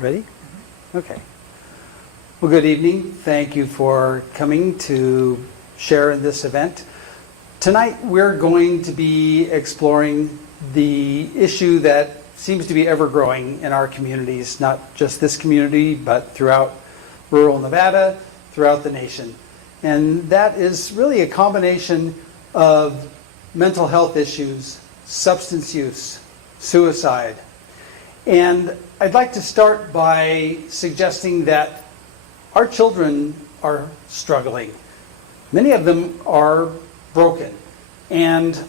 Ready? Okay. Well, good evening. Thank you for coming to share in this event. Tonight we're going to be exploring the issue that seems to be ever growing in our communities, not just this community, but throughout rural Nevada, throughout the nation. And that is really a combination of mental health issues, substance use, suicide. And I'd like to start by suggesting that our children are struggling. Many of them are broken. And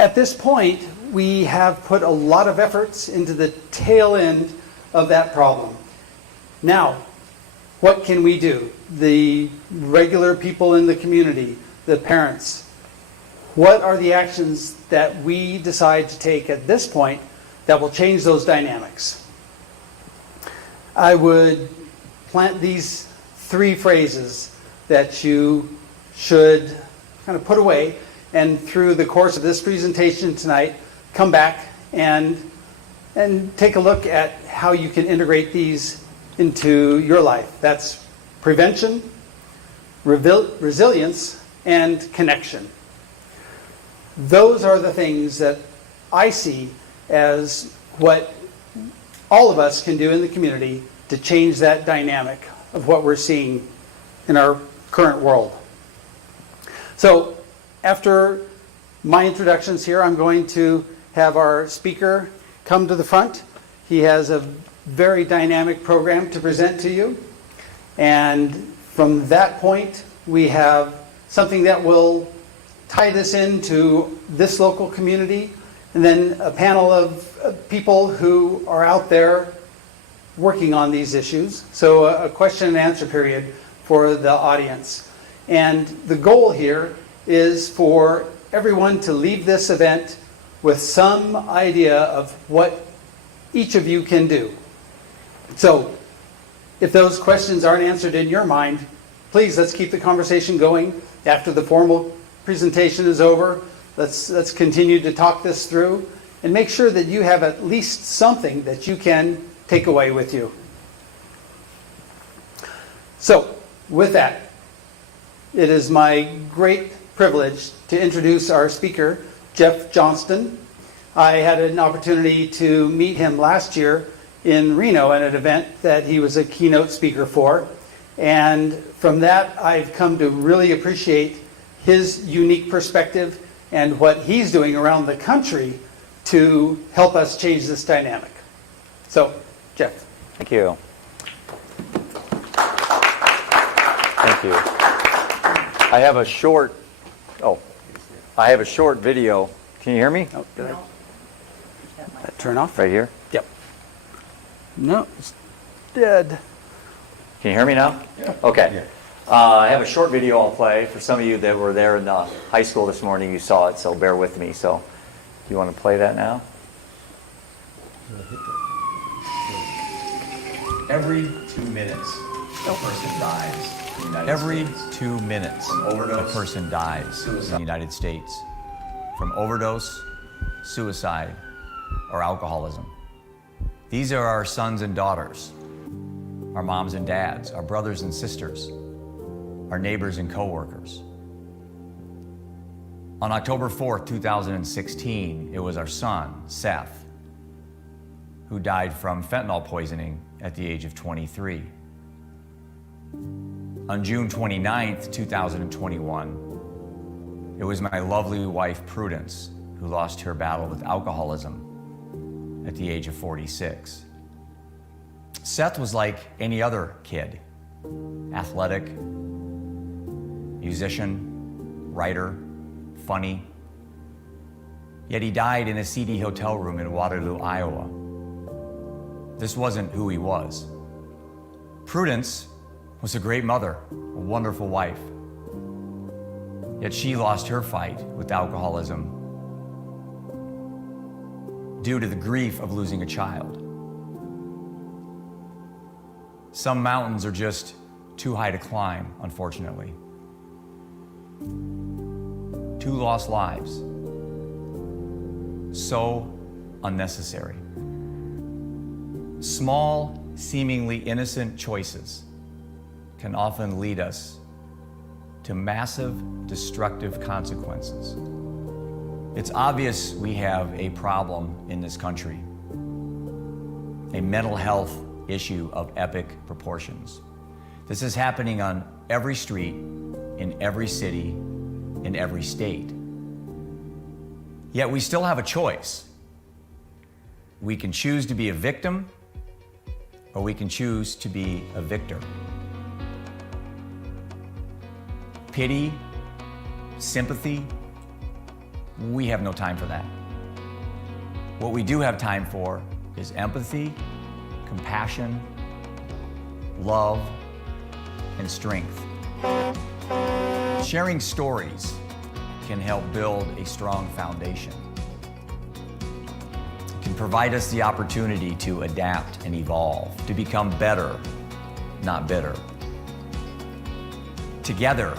at this point, we have put a lot of efforts into the tail end of that problem. Now, what can we do? The regular people in the community, the parents, what are the actions that we decide to take at this point that will change those dynamics? I would plant these three phrases that you should kind of put away, and through the course of this presentation tonight, come back and take a look at how you can integrate these into your life. That's prevention, resilience, and connection. Those are the things that I see as what all of us can do in the community to change that dynamic of what we're seeing in our current world. So after my introductions here, I'm going to have our speaker come to the front. He has a very dynamic program to present to you. And from that point, we have something that will tie this into this local community, and then a panel of people who are out there working on these issues. So a question and answer period for the audience. And the goal here is for everyone to leave this event with some idea of what each of you can do. So if those questions aren't answered in your mind, please let's keep the conversation going. After the formal presentation is over, let's continue to talk this through and make sure that you have at least something that you can take away with you. So with that, it is my great privilege to introduce our speaker, Jeff Johnston. I had an opportunity to meet him last year in Reno at an event that he was a keynote speaker for. And from that, I've come to really appreciate his unique perspective and what he's doing around the country to help us change this dynamic. So, Jeff. Thank you. Thank you. I have a short video. Can you hear me? Oh, did that turn off? Right here? Yep. No, it's dead. Can you hear me now? Yeah. Okay. I have a short video I'll play. For some of you that were there in the high school this morning, you saw it, so bear with me. So, do you want to play that now? Every 2 minutes, a person dies in the United States. Every 2 minutes, overdose, a person dies suicide. in the United States from overdose, suicide, or alcoholism. These are our sons and daughters, our moms and dads, our brothers and sisters, our neighbors and coworkers. On October 4th, 2016, it was our son, Seth, who died from fentanyl poisoning at the age of 23. On June 29th, 2021, it was my lovely wife, Prudence, who lost her battle with alcoholism at the age of 46. Seth was like any other kid, athletic, musician, writer, funny. Yet he died in a seedy hotel room in Waterloo, Iowa. This wasn't who he was. Prudence was a great mother, a wonderful wife. Yet she lost her fight with alcoholism due to the grief of losing a child. Some mountains are just too high to climb, unfortunately. 2 lost lives. So unnecessary. Small, seemingly innocent choices can often lead us to massive, destructive consequences. It's obvious we have a problem in this country, a mental health issue of epic proportions. This is happening on every street, in every city, in every state. Yet we still have a choice. We can choose to be a victim, or we can choose to be a victor. Pity, sympathy, we have no time for that. What we do have time for is empathy, compassion, love, and strength. Sharing stories can help build a strong foundation. It can provide us the opportunity to adapt and evolve, to become better, not bitter. Together,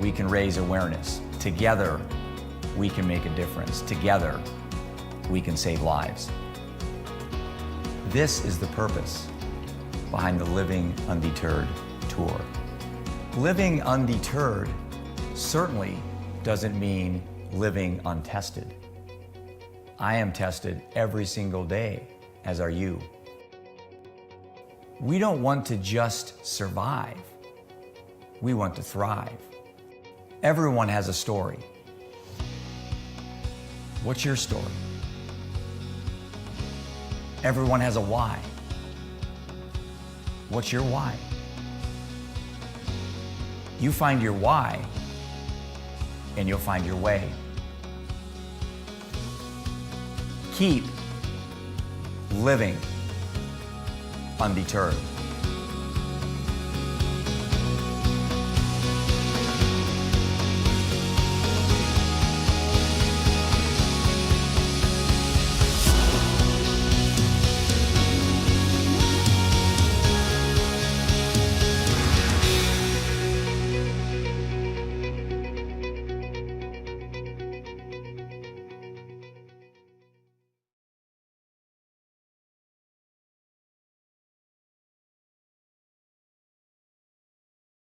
we can raise awareness. Together, we can make a difference. Together, we can save lives. This is the purpose behind the Living Undeterred tour. Living undeterred certainly doesn't mean living untested. I am tested every single day, as are you. We don't want to just survive. We want to thrive. Everyone has a story. What's your story? Everyone has a why. What's your why? You find your why, and you'll find your way. Keep living undeterred.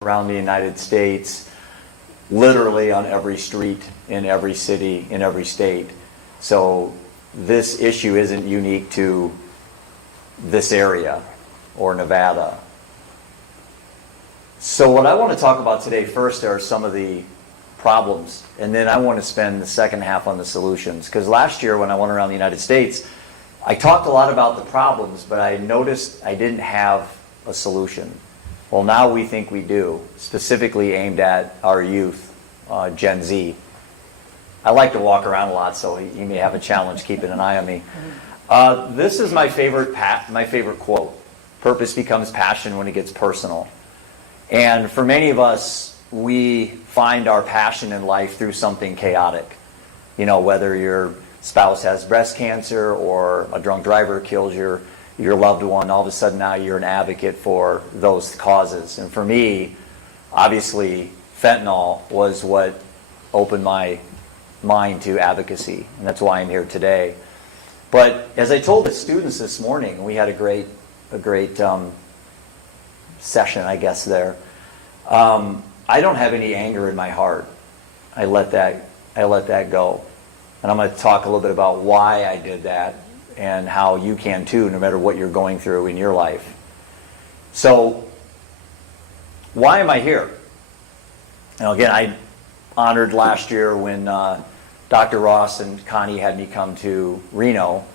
Around the United States, literally on every street, in every city, in every state. So this issue isn't unique to this area or Nevada. So what I want to talk about today first are some of the problems, and then I want to spend the second half on the solutions. Because last year when I went around the United States, I talked a lot about the problems, but I noticed I didn't have a solution. Well, now we think we do, specifically aimed at our youth, Gen Z. I like to walk around a lot, so you may have a challenge keeping an eye on me. This is my favorite quote. Purpose becomes passion when it gets personal. And for many of us, we find our passion in life through something chaotic. You know, whether your spouse has breast cancer or a drunk driver kills your loved one, all of a sudden now you're an advocate for those causes. And for me, obviously, fentanyl was what opened my mind to advocacy, and that's why I'm here today. But as I told the students this morning, we had a great session, I guess, there. I don't have any anger in my heart. I let that go. And I'm going to talk a little bit about why I did that, and how you can too, no matter what you're going through in your life. So, why am I here? Now again, I honored last year when Dr. Ross and Connie had me come to Reno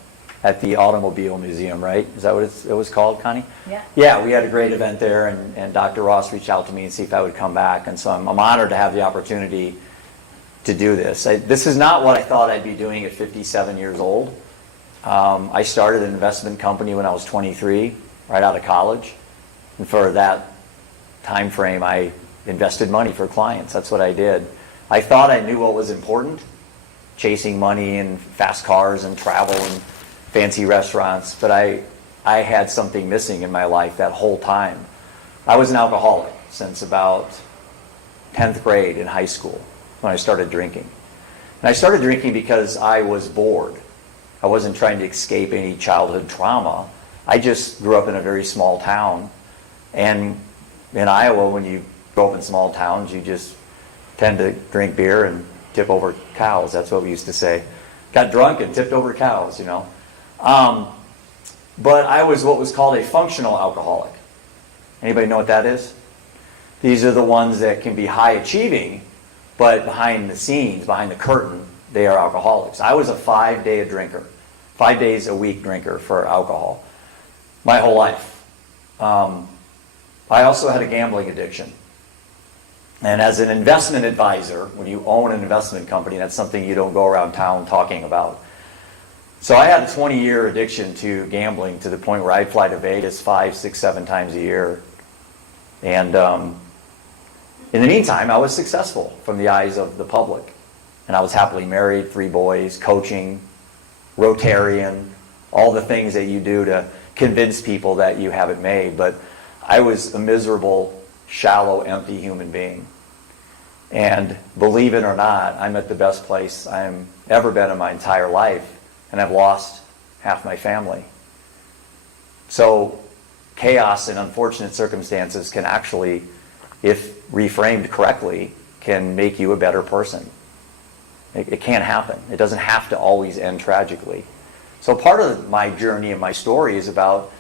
at the Automobile Museum, right? Is that what it was called, Connie? Yeah. Yeah, we had a great event there, and Dr. Ross reached out to me and see if I would come back, and so I'm honored to have the opportunity to do this. This is not what I thought I'd be doing at 57 years old. I started an investment company when I was 23, right out of college. And for that time frame, I invested money for clients. That's what I did. I thought I knew what was important, chasing money and fast cars and travel and fancy restaurants. But I had something missing in my life that whole time. I was an alcoholic since about 10th grade in high school when I started drinking. And I started drinking because I was bored. I wasn't trying to escape any childhood trauma. I just grew up in a very small town, and in Iowa, when you grow up in small towns, you just tend to drink beer and tip over cows. That's what we used to say. Got drunk and tipped over cows, you know. But I was what was called a functional alcoholic. Anybody know what that is? These are the ones that can be high achieving, but behind the scenes, behind the curtain, they are alcoholics. I was a 5-day drinker, 5 days a week drinker for alcohol, my whole life. I also had a gambling addiction. And as an investment advisor, when you own an investment company, that's something you don't go around town talking about. So I had a 20-year addiction to gambling to the point where I'd fly to Vegas 5, 6, 7 times a year. And in the meantime, I was successful from the eyes of the public. And I was happily married, 3 boys, coaching, Rotarian, all the things that you do to convince people that you have it made. But I was a miserable, shallow, empty human being. And believe it or not, I'm at the best place I've ever been in my entire life. And I've lost half my family. So chaos and unfortunate circumstances can actually, if reframed correctly, can make you a better person. It can happen. It doesn't have to always end tragically. So part of my journey and my story is about,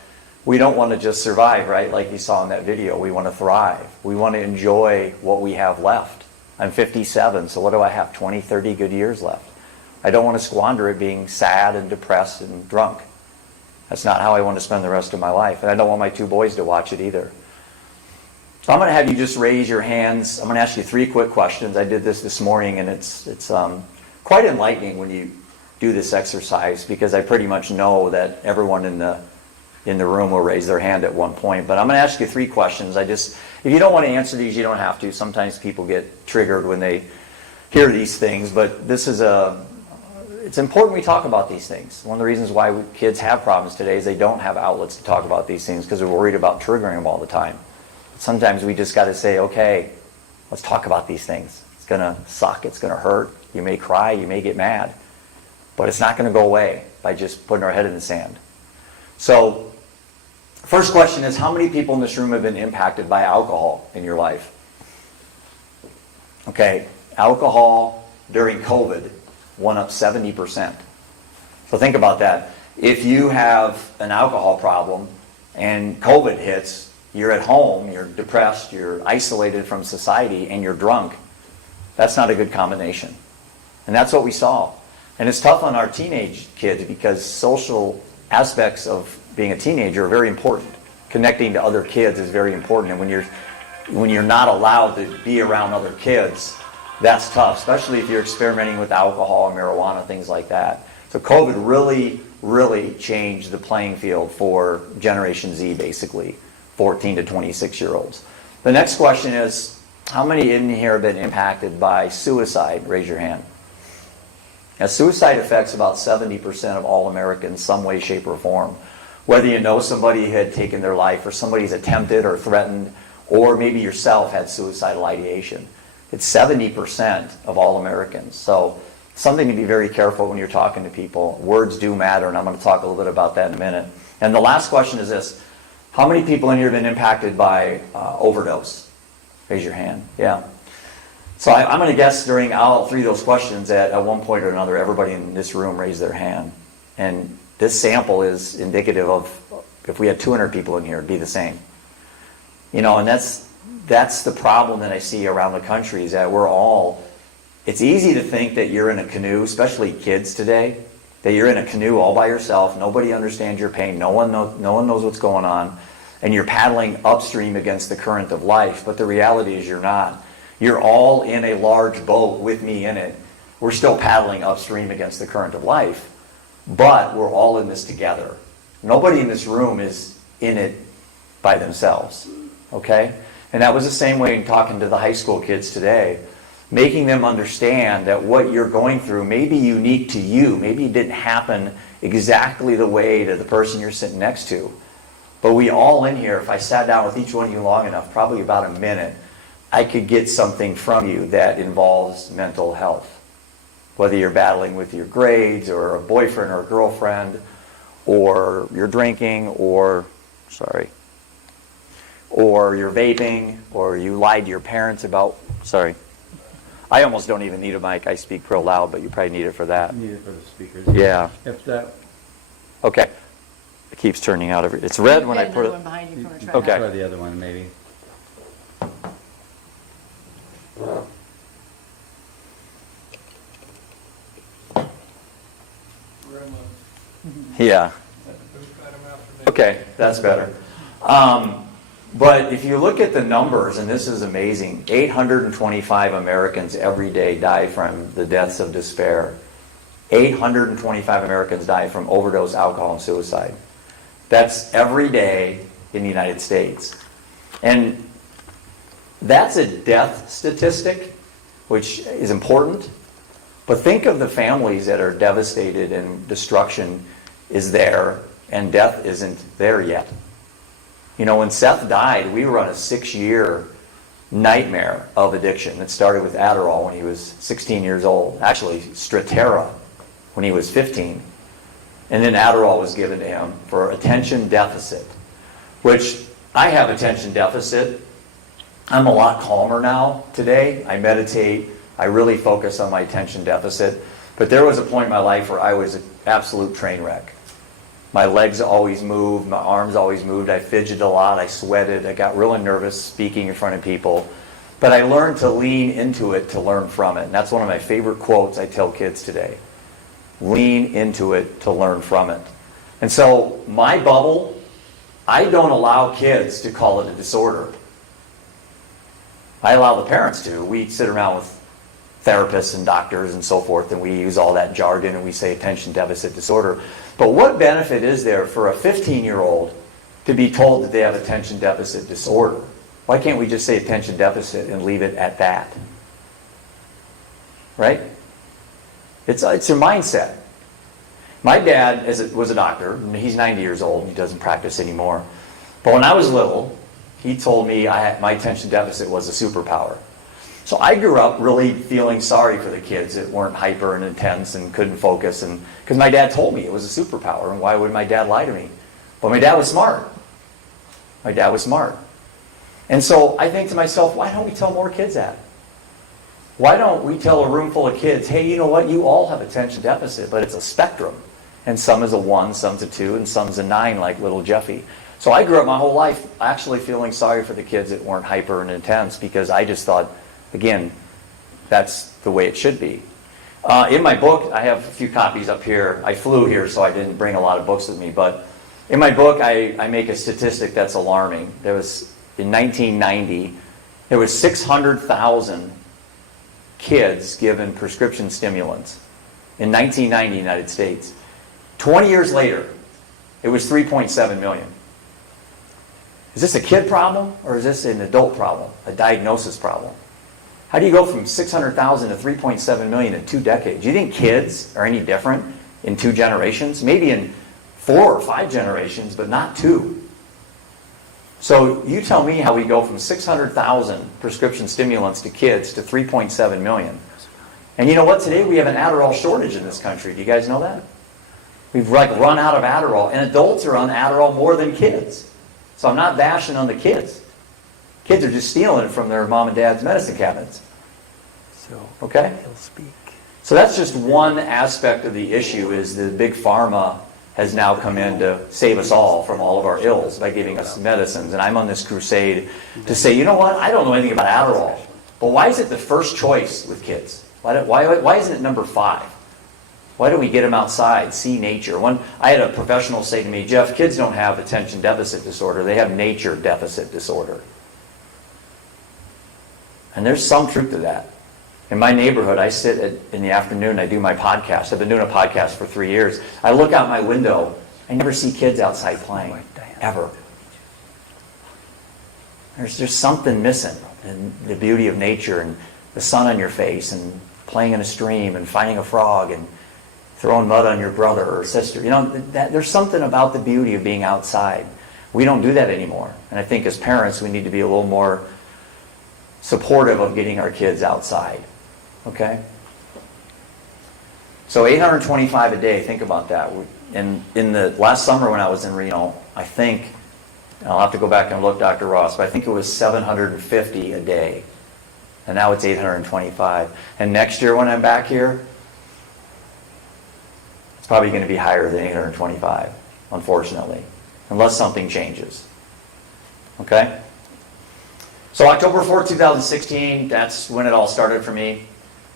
we don't want to just survive, right? Like you saw in that video. We want to thrive. We want to enjoy what we have left. I'm 57, so what do I have? 20, 30 good years left. I don't want to squander it being sad and depressed and drunk. That's not how I want to spend the rest of my life. And I don't want my 2 boys to watch it either. So I'm going to have you just raise your hands. I'm going to ask you 3 quick questions. I did this morning, and it's quite enlightening when you do this exercise, because I pretty much know that everyone in the room will raise their hand at one point. But I'm going to ask you 3 questions. If you don't want to answer these, you don't have to. Sometimes people get triggered when they hear these things, but it's important we talk about these things. One of the reasons why kids have problems today is they don't have outlets to talk about these things because they're worried about triggering them all the time. Sometimes we just got to say, okay, let's talk about these things. It's going to suck. It's going to hurt. You may cry. You may get mad. But it's not going to go away by just putting our head in the sand. So, first question is, how many people in this room have been impacted by alcohol in your life? Okay, alcohol during COVID went up 70%. So think about that. If you have an alcohol problem and COVID hits, you're at home, you're depressed, you're isolated from society, and you're drunk, that's not a good combination. And that's what we saw. And it's tough on our teenage kids because social aspects of being a teenager are very important. Connecting to other kids is very important. And when you're not allowed to be around other kids, that's tough, especially if you're experimenting with alcohol and marijuana, things like that. So COVID really, really changed the playing field for Generation Z, basically, 14 to 26-year-olds. The next question is, how many in here have been impacted by suicide? Raise your hand. Now, suicide affects about 70% of all Americans, some way, shape, or form. Whether you know somebody had taken their life, or somebody's attempted or threatened, or maybe yourself had suicidal ideation. It's 70% of all Americans. So something to be very careful when you're talking to people. Words do matter, and I'm going to talk a little bit about that in a minute. And the last question is this. How many people in here have been impacted by overdose? Raise your hand. Yeah. So I'm going to guess during all 3 of those questions that at one point or another, everybody in this room raised their hand. And this sample is indicative of, if we had 200 people in here, it'd be the same. You know, and that's the problem that I see around the country, is that it's easy to think that you're in a canoe, especially kids today, that you're in a canoe all by yourself, nobody understands your pain, no one knows what's going on, and you're paddling upstream against the current of life. But the reality is you're not. You're all in a large boat with me in it. We're still paddling upstream against the current of life, but we're all in this together. Nobody in this room is in it by themselves, okay? And that was the same way in talking to the high school kids today, making them understand that what you're going through may be unique to you. Maybe it didn't happen exactly the way to the person you're sitting next to. But we all in here, if I sat down with each one of you long enough, probably about a minute, I could get something from you that involves mental health. Whether you're battling with your grades or a boyfriend or a girlfriend, or you're drinking, or, sorry, or you're vaping, or you lied to your parents about, sorry. I almost don't even need a mic. I speak real loud, but you probably need it for that. Need it for the speakers. Yeah. If that, Okay. It keeps turning out every, it's red when I put One it. behind you from a track. Okay. try the other one maybe. Yeah. Okay, that's better. But if you look at the numbers, and this is amazing, 825 Americans every day die from the deaths of despair. 825 Americans die from overdose, alcohol, and suicide. That's every day in the United States. And that's a death statistic, which is important. But think of the families that are devastated and destruction is there and death isn't there yet. You know, when Seth died, we were on a 6-year nightmare of addiction. It started with Adderall when he was 16 years old. Actually, Strattera when he was 15. And then Adderall was given to him for attention deficit, which I have attention deficit. I'm a lot calmer now today. I meditate. I really focus on my attention deficit. But there was a point in my life where I was an absolute train wreck. My legs always moved, my arms always moved, I fidgeted a lot, I sweated, I got really nervous speaking in front of people. But I learned to lean into it to learn from it. And that's one of my favorite quotes I tell kids today. Lean into it to learn from it. And so my bubble, I don't allow kids to call it a disorder. I allow the parents to. We sit around with therapists and doctors and so forth, and we use all that jargon and we say attention deficit disorder. But what benefit is there for a 15-year-old to be told that they have attention deficit disorder? Why can't we just say attention deficit and leave it at that? Right? It's your mindset. My dad was a doctor. He's 90 years old and he doesn't practice anymore. But when I was little, he told me my attention deficit was a superpower. So I grew up really feeling sorry for the kids that weren't hyper and intense and couldn't focus, and because my dad told me it was a superpower, and why would my dad lie to me? But my dad was smart. My dad was smart. And so I think to myself, why don't we tell more kids that? Why don't we tell a room full of kids, hey, you know what, you all have attention deficit, but it's a spectrum. And some is a 1, some's a 2, and some's a 9, like little Jeffy. So I grew up my whole life actually feeling sorry for the kids that weren't hyper and intense, because I just thought, again, that's the way it should be. In my book, I have a few copies up here. I flew here, so I didn't bring a lot of books with me. But in my book, I make a statistic that's alarming. There was, in 1990, there was 600,000 kids given prescription stimulants. In 1990, in the United States. 20 years later, it was 3.7 million. Is this a kid problem, or is this an adult problem, a diagnosis problem? How do you go from 600,000 to 3.7 million in 2 decades? Do you think kids are any different in 2 generations? Maybe in 4 or 5 generations, but not 2. So you tell me how we go from 600,000 prescription stimulants to kids to 3.7 million. And you know what? Today we have an Adderall shortage in this country. Do you guys know that? We've run out of Adderall, and adults are on Adderall more than kids. So I'm not bashing on the kids. Kids are just stealing it from their mom and dad's medicine cabinets. So Okay? he'll speak. So that's just one aspect of the issue, is the big pharma has now come in to save us all from all of our ills by giving us medicines. And I'm on this crusade to say, you know what, I don't know anything about Adderall, but why is it the first choice with kids? Why isn't it number 5? Why don't we get them outside, see nature? I had a professional say to me, Jeff, kids don't have attention deficit disorder, they have nature deficit disorder. And there's some truth to that. In my neighborhood, I sit in the afternoon, I do my podcast. I've been doing a podcast for 3 years. I look out my window, I never see kids outside playing, ever. There's something missing in the beauty of nature and the sun on your face and playing in a stream and finding a frog and throwing mud on your brother or sister. You know, there's something about the beauty of being outside. We don't do that anymore. And I think as parents, we need to be a little more supportive of getting our kids outside. Okay? So 825 a day, think about that. In the last summer when I was in Reno, I think, and I'll have to go back and look, Dr. Ross, but I think it was 750 a day. And now it's 825. And next year when I'm back here, it's probably going to be higher than 825, unfortunately, unless something changes. Okay? So October 4th, 2016, that's when it all started for me.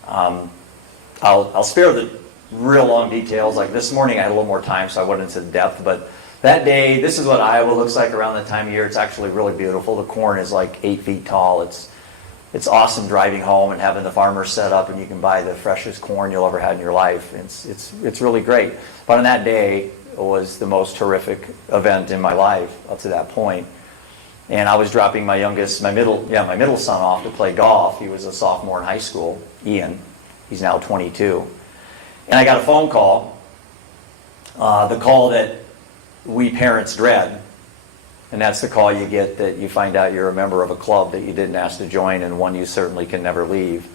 I'll spare the real long details. Like this morning I had a little more time, so I went into the depth. But that day, this is what Iowa looks like around that time of year. It's actually really beautiful. The corn is like 8 feet tall. It's awesome driving home and having the farmers set up, and you can buy the freshest corn you'll ever had in your life. It's really great. But on that day, it was the most horrific event in my life up to that point. And I was dropping my middle son off to play golf. He was a sophomore in high school, Ian. He's now 22. And I got a phone call, the call that we parents dread. And that's the call you get that you find out you're a member of a club that you didn't ask to join and one you certainly can never leave.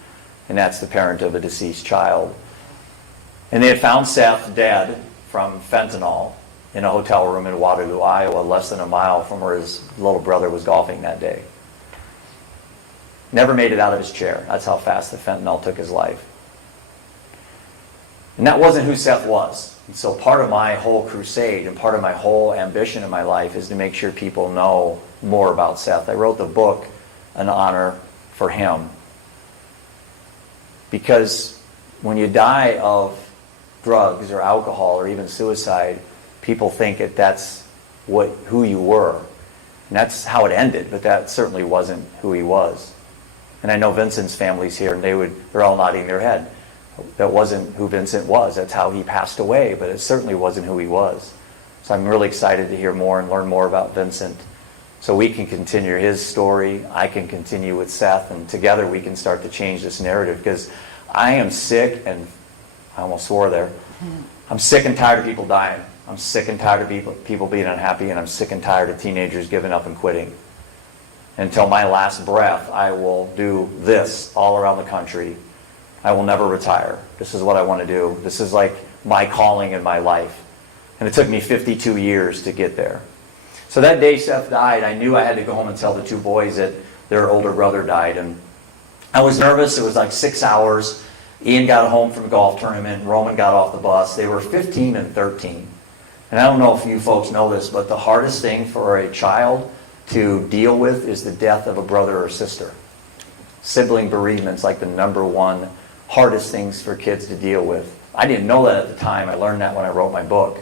And that's the parent of a deceased child. And they had found Seth dead from fentanyl in a hotel room in Waterloo, Iowa, less than a mile from where his little brother was golfing that day. Never made it out of his chair. That's how fast the fentanyl took his life. And that wasn't who Seth was. And so part of my whole crusade and part of my whole ambition in my life is to make sure people know more about Seth. I wrote the book in honor for him. Because when you die of drugs or alcohol or even suicide, people think that that's who you were. And that's how it ended, but that certainly wasn't who he was. And I know Vincent's family's here, and they're all nodding their head. That wasn't who Vincent was. That's how he passed away, but it certainly wasn't who he was. So I'm really excited to hear more and learn more about Vincent. So we can continue his story, I can continue with Seth, and together we can start to change this narrative, because I am sick, and I almost swore there, I'm sick and tired of people dying. I'm sick and tired of people being unhappy, and I'm sick and tired of teenagers giving up and quitting. Until my last breath, I will do this all around the country. I will never retire. This is what I want to do. This is like my calling in my life. And it took me 52 years to get there. So that day Seth died, I knew I had to go home and tell the two boys that their older brother died. And I was nervous. It was like 6 hours. Ian got home from a golf tournament. Roman got off the bus. They were 15 and 13. And I don't know if you folks know this, but the hardest thing for a child to deal with is the death of a brother or sister. Sibling bereavement's like the #1 hardest things for kids to deal with. I didn't know that at the time. I learned that when I wrote my book.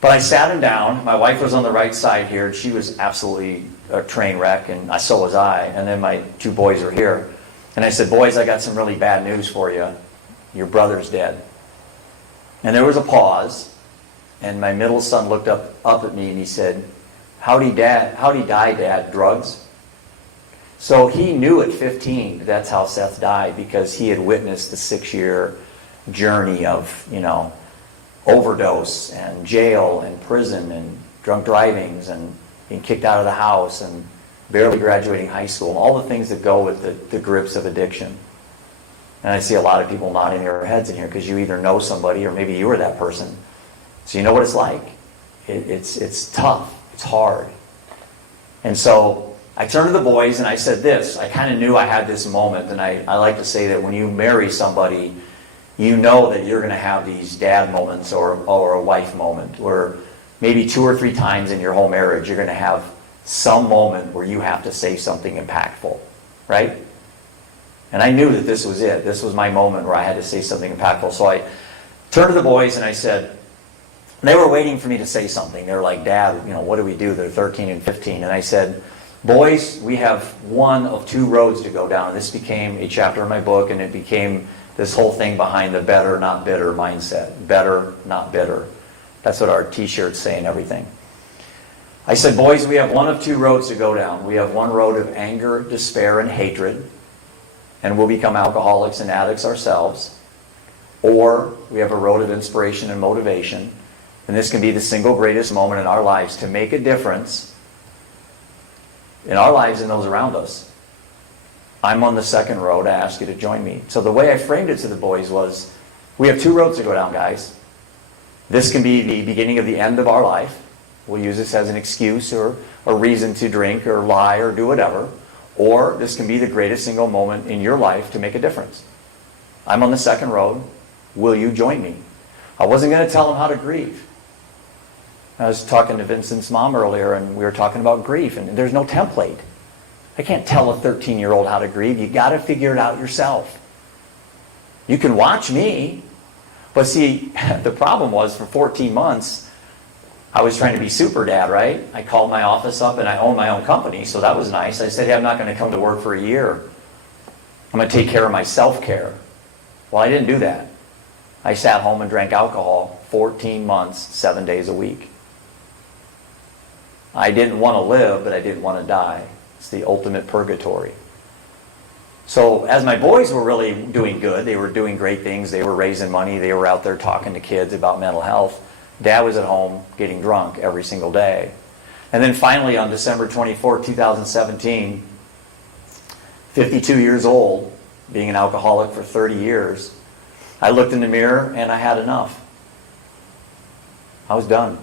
But I sat him down. My wife was on the right side here, and she was absolutely a train wreck, and so was I. And then my two boys are here. And I said, boys, I got some really bad news for you. Your brother's dead. And there was a pause, and my middle son looked up at me and he said, how'd he die, Dad? Drugs? So he knew at 15 that's how Seth died, because he had witnessed the 6-year journey of, overdose and jail and prison and drunk drivings and being kicked out of the house and barely graduating high school and all the things that go with the grips of addiction. And I see a lot of people nodding their heads in here because you either know somebody or maybe you were that person. So you know what it's like. It's tough. It's hard. And so I turned to the boys and I said this. I kind of knew I had this moment, and I like to say that when you marry somebody, you know that you're going to have these dad moments or a wife moment where maybe 2 or 3 times in your whole marriage you're going to have some moment where you have to say something impactful, right? And I knew that this was it. This was my moment where I had to say something impactful. So I turned to the boys and I said, they were waiting for me to say something. They were like, Dad, what do we do? They're 13 and 15. And I said, boys, we have one of 2 roads to go down. This became a chapter in my book, and it became this whole thing behind the better, not bitter mindset. Better, not bitter. That's what our t-shirts say and everything. I said, boys, we have one of 2 roads to go down. We have one road of anger, despair, and hatred, and we'll become alcoholics and addicts ourselves. Or we have a road of inspiration and motivation, and this can be the single greatest moment in our lives to make a difference in our lives and those around us. I'm on the second road. I ask you to join me. So the way I framed it to the boys was, We have two roads to go down, guys. This can be the beginning of the end of our life. We'll use this as an excuse or a reason to drink or lie or do whatever. Or this can be the greatest single moment in your life to make a difference. I'm on the second road. Will you join me? I wasn't going to tell him how to grieve. I was talking to Vincent's mom earlier, and we were talking about grief, and there's no template. I can't tell a 13-year-old how to grieve. You got to figure it out yourself. You can watch me, but see, the problem was for 14 months, I was trying to be super dad, right? I called my office up, and I own my own company, so that was nice. I said, hey, I'm not going to come to work for a year. I'm going to take care of my self-care. Well, I didn't do that. I sat home and drank alcohol 14 months, 7 days a week. I didn't want to live, but I didn't want to die. It's the ultimate purgatory. So as my boys were really doing good, they were doing great things, they were raising money, they were out there talking to kids about mental health, Dad was at home getting drunk every single day. And then finally on December 24, 2017, 52 years old, being an alcoholic for 30 years, I looked in the mirror and I had enough. I was done.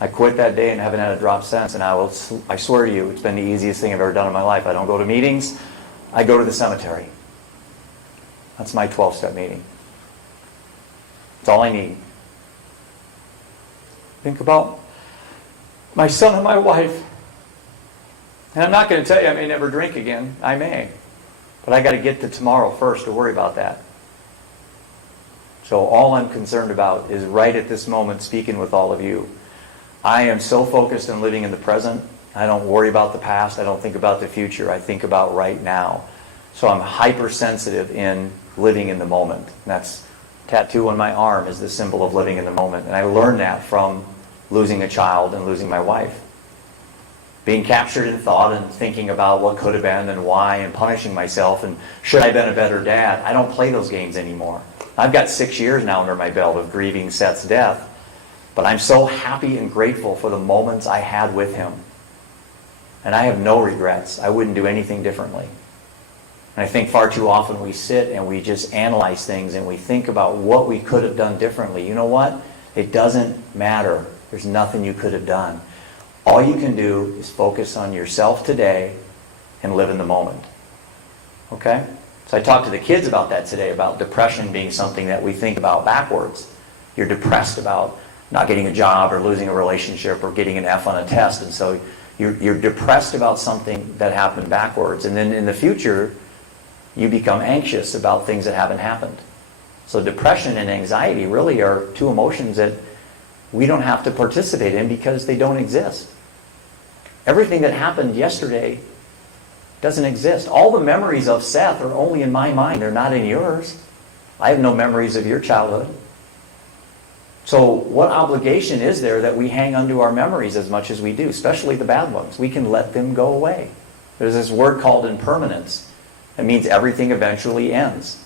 I quit that day and haven't had a drop since, and I swear to you, it's been the easiest thing I've ever done in my life. I don't go to meetings, I go to the cemetery. That's my 12-step meeting. That's all I need. Think about my son and my wife. And I'm not going to tell you I may never drink again. I may. But I got to get to tomorrow first to worry about that. So all I'm concerned about is right at this moment speaking with all of you. I am so focused on living in the present. I don't worry about the past. I don't think about the future. I think about right now. So I'm hypersensitive in living in the moment. And that's tattoo on my arm is the symbol of living in the moment. And I learned that from losing a child and losing my wife. Being captured in thought and thinking about what could have been and why and punishing myself and should I have been a better dad. I don't play those games anymore. I've got 6 years now under my belt of grieving Seth's death. But I'm so happy and grateful for the moments I had with him. And I have no regrets. I wouldn't do anything differently. And I think far too often we sit and we just analyze things and we think about what we could have done differently. You know what? It doesn't matter. There's nothing you could have done. All you can do is focus on yourself today and live in the moment. Okay? So I talked to the kids about that today, about depression being something that we think about backwards. You're depressed about not getting a job or losing a relationship or getting an F on a test. And so you're depressed about something that happened backwards. And then in the future, you become anxious about things that haven't happened. So depression and anxiety really are two emotions that we don't have to participate in because they don't exist. Everything that happened yesterday doesn't exist. All the memories of Seth are only in my mind. They're not in yours. I have no memories of your childhood. So what obligation is there that we hang onto our memories as much as we do, especially the bad ones? We can let them go away. There's this word called impermanence. It means everything eventually ends.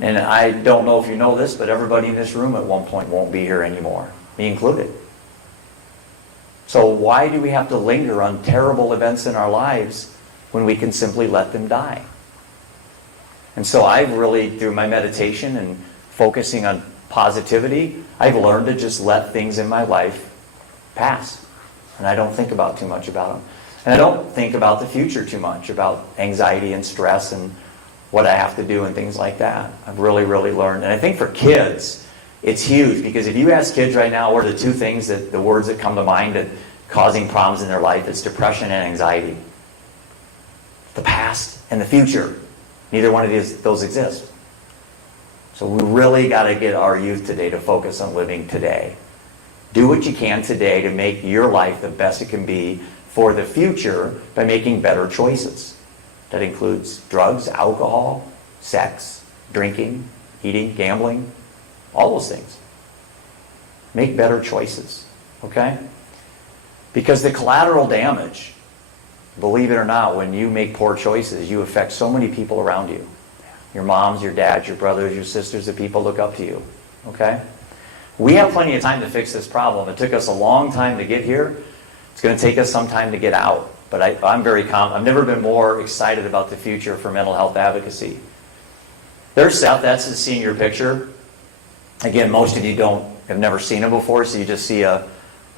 And I don't know if you know this, but everybody in this room at one point won't be here anymore, me included. So why do we have to linger on terrible events in our lives when we can simply let them die? And so I've really, through my meditation and focusing on positivity, I've learned to just let things in my life pass. And I don't think about too much about them. And I don't think about the future too much, about anxiety and stress and what I have to do and things like that. I've really, really learned. And I think for kids, it's huge, because if you ask kids right now, what are the two things that, the words that come to mind that causing problems in their life, it's depression and anxiety. The past and the future. Neither one of those exist. So we really got to get our youth today to focus on living today. Do what you can today to make your life the best it can be for the future by making better choices. That includes drugs, alcohol, sex, drinking, eating, gambling, all those things. Make better choices, okay? Because the collateral damage, believe it or not, when you make poor choices, you affect so many people around you. Your moms, your dads, your brothers, your sisters, the people look up to you, okay? We have plenty of time to fix this problem. It took us a long time to get here. It's going to take us some time to get out. But I'm very I've never been more excited about the future for mental health advocacy. There's Seth, that's his senior picture. Again, most of you have never seen him before, so you just see a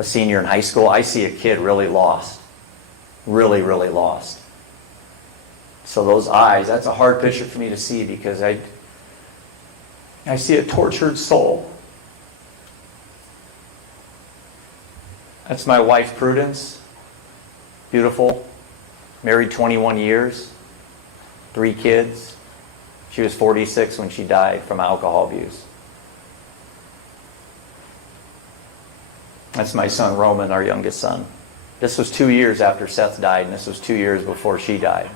senior in high school. I see a kid really lost. Really, really lost. So those eyes, that's a hard picture for me to see because I see a tortured soul. That's my wife, Prudence. Beautiful. Married 21 years. 3 kids. She was 46 when she died from alcohol abuse. That's my son, Roman, our youngest son. This was 2 years after Seth died, and this was 2 years before she died.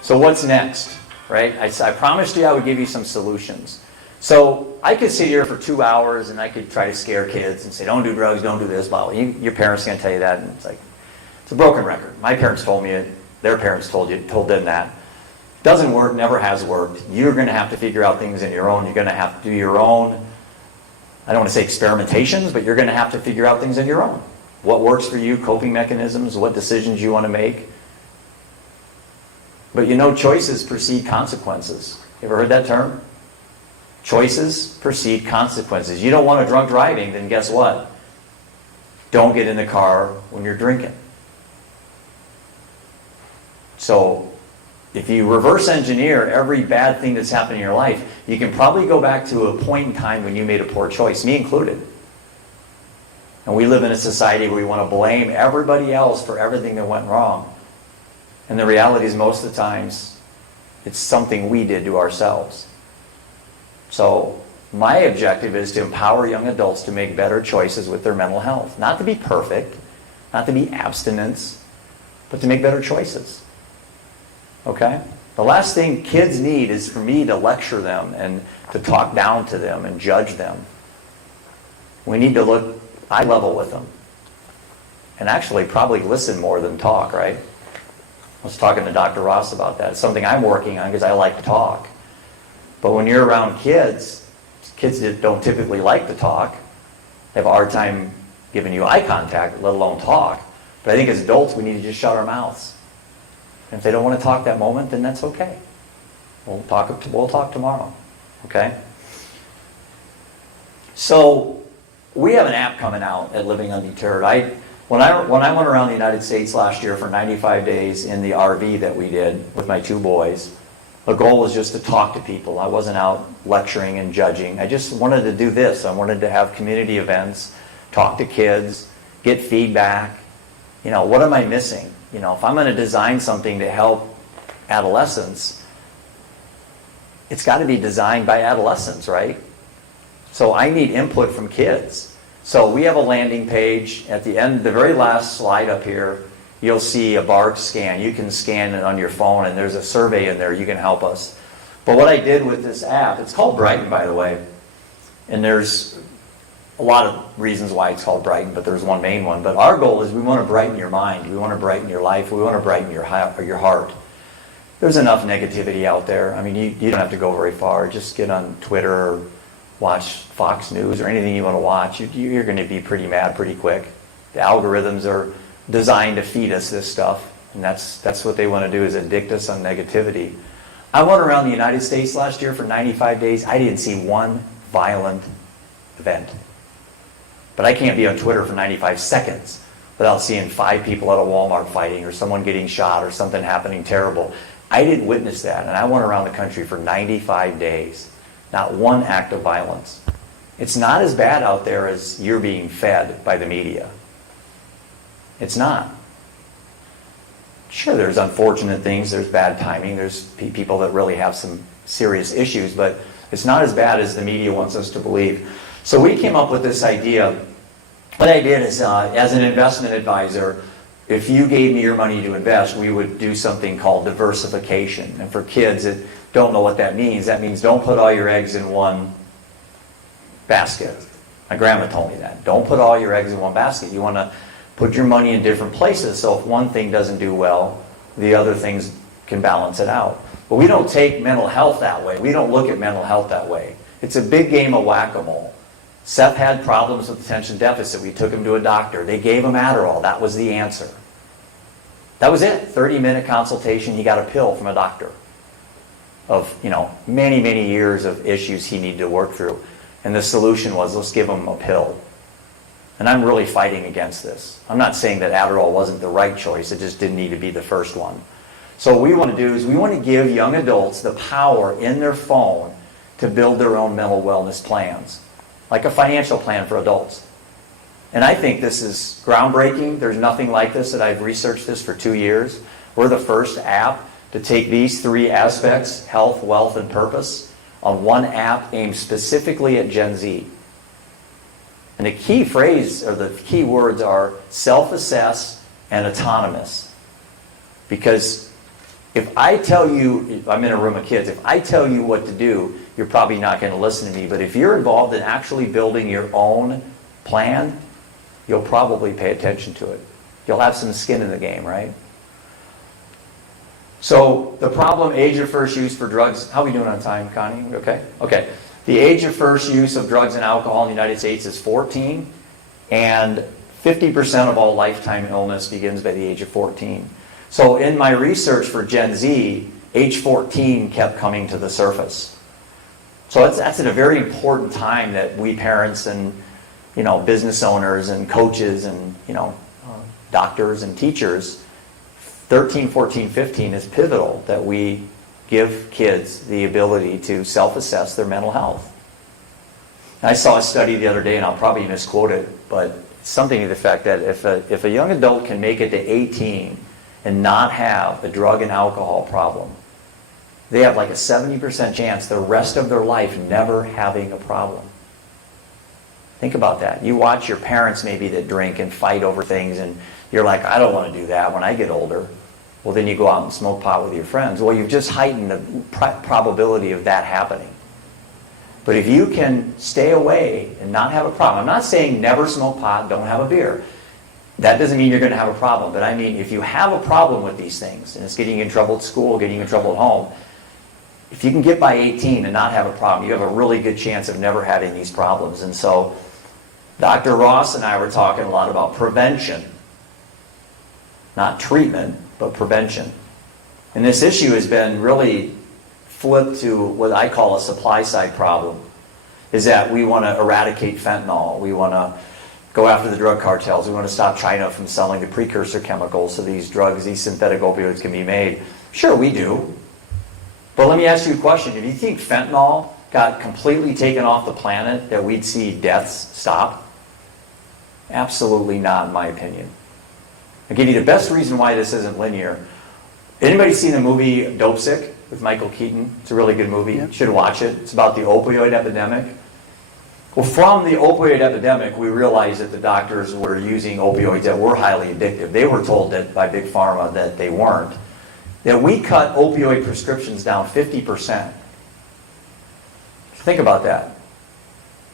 So what's next, right? I promised you I would give you some solutions. So I could sit here for 2 hours and I could try to scare kids and say, don't do drugs, don't do this, blah, blah. Your parents are going to tell you that, and it's like, it's a broken record. My parents told me it. Their parents told them that. Doesn't work, never has worked. You're going to have to figure out things on your own. You're going to have to do your own, I don't want to say experimentations, but you're going to have to figure out things on your own. What works for you, coping mechanisms, what decisions you want to make. But you know, choices precede consequences. You ever heard that term? Choices precede consequences. You don't want a drunk driving, then guess what? Don't get in the car when you're drinking. So if you reverse engineer every bad thing that's happened in your life, you can probably go back to a point in time when you made a poor choice, me included. And we live in a society where we want to blame everybody else for everything that went wrong. And the reality is most of the times, it's something we did to ourselves. So my objective is to empower young adults to make better choices with their mental health. Not to be perfect, not to be abstinence, but to make better choices. Okay? The last thing kids need is for me to lecture them and to talk down to them and judge them. We need to look eye level with them. And actually probably listen more than talk, right? I was talking to Dr. Ross about that. It's something I'm working on because I like to talk. But when you're around kids that don't typically like to talk, they have a hard time giving you eye contact, let alone talk. But I think as adults, we need to just shut our mouths. And if they don't want to talk that moment, then that's okay. We'll talk tomorrow. Okay? So we have an app coming out at Living Undeterred. When I went around the United States last year for 95 days in the RV that we did with my 2 boys, the goal was just to talk to people. I wasn't out lecturing and judging. I just wanted to do this. I wanted to have community events, talk to kids, get feedback. You know, what am I missing? You know, if I'm going to design something to help adolescents, it's got to be designed by adolescents, right? So I need input from kids. So we have a landing page. At the end, the very last slide up here, you'll see a bar scan. You can scan it on your phone, and there's a survey in there. You can help us. But what I did with this app, it's called Brighten, by the way. And there's a lot of reasons why it's called Brighten, but there's one main one. But our goal is we want to brighten your mind. We want to brighten your life. We want to brighten your heart. There's enough negativity out there. I mean, you don't have to go very far. Just get on Twitter or watch Fox News or anything you want to watch. You're going to be pretty mad pretty quick. The algorithms are designed to feed us this stuff, and that's what they want to do, is addict us on negativity. I went around the United States last year for 95 days. I didn't see one violent event. But I can't be on Twitter for 95 seconds without seeing 5 people at a Walmart fighting or someone getting shot or something happening terrible. I didn't witness that, and I went around the country for 95 days. Not one act of violence. It's not as bad out there as you're being fed by the media. It's not. Sure, there's unfortunate things, there's bad timing, there's people that really have some serious issues, but it's not as bad as the media wants us to believe. So we came up with this idea. What I did is, as an investment advisor, if you gave me your money to invest, we would do something called diversification. And for kids that don't know what that means don't put all your eggs in one basket. My grandma told me that. Don't put all your eggs in one basket. You want to put your money in different places, so if one thing doesn't do well, the other things can balance it out. But we don't take mental health that way. We don't look at mental health that way. It's a big game of whack-a-mole. Seth had problems with attention deficit. We took him to a doctor. They gave him Adderall. That was the answer. That was it. 30-minute consultation. He got a pill from a doctor. of, many, many years of issues he needed to work through. And the solution was, let's give him a pill. And I'm really fighting against this. I'm not saying that Adderall wasn't the right choice, it just didn't need to be the first one. So what we want to do is we want to give young adults the power in their phone to build their own mental wellness plans, like a financial plan for adults. And I think this is groundbreaking. There's nothing like this that I've researched this for 2 years. We're the first app to take these three aspects, health, wealth, and purpose, on one app aimed specifically at Gen Z. And the key phrase, or the key words are self-assess and autonomous. Because if I tell you, I'm in a room of kids, if I tell you what to do, you're probably not going to listen to me. But if you're involved in actually building your own plan, you'll probably pay attention to it. You'll have some skin in the game, right? So the problem, age of first use for drugs, how are we doing on time, Connie? Okay? Okay. The age of first use of drugs and alcohol in the United States is 14, and 50% of all lifetime illness begins by the age of 14. So in my research for Gen Z, age 14 kept coming to the surface. So that's at a very important time that we parents and business owners and coaches and doctors and teachers, 13, 14, 15 is pivotal that we give kids the ability to self-assess their mental health. I saw a study the other day, and I'll probably misquote it, but something to the effect that if a young adult can make it to 18 and not have a drug and alcohol problem, they have like a 70% chance the rest of their life never having a problem. Think about that. You watch your parents maybe that drink and fight over things, and you're like, I don't want to do that when I get older. Well, then you go out and smoke pot with your friends. Well, you've just heightened the probability of that happening. But if you can stay away and not have a problem, I'm not saying never smoke pot, don't have a beer. That doesn't mean you're going to have a problem. But I mean, if you have a problem with these things, and it's getting you in trouble at school, getting you in trouble at home, if you can get by 18 and not have a problem, you have a really good chance of never having these problems. And so Dr. Ross and I were talking a lot about prevention. Not treatment, but prevention. And this issue has been really flipped to what I call a supply side problem, is that we want to eradicate fentanyl. We want to go after the drug cartels. We want to stop China from selling the precursor chemicals so these drugs, these synthetic opioids can be made. Sure, we do. But let me ask you a question. If you think fentanyl got completely taken off the planet, that we'd see deaths stop? Absolutely not, in my opinion. I'll give you the best reason why this isn't linear. Anybody seen the movie Dope Sick with Michael Keaton? It's a really good movie. Yeah. You should watch it. It's about the opioid epidemic. Well, from the opioid epidemic, we realized that the doctors were using opioids that were highly addictive. They were told that by Big Pharma that they weren't. That we cut opioid prescriptions down 50%. Think about that.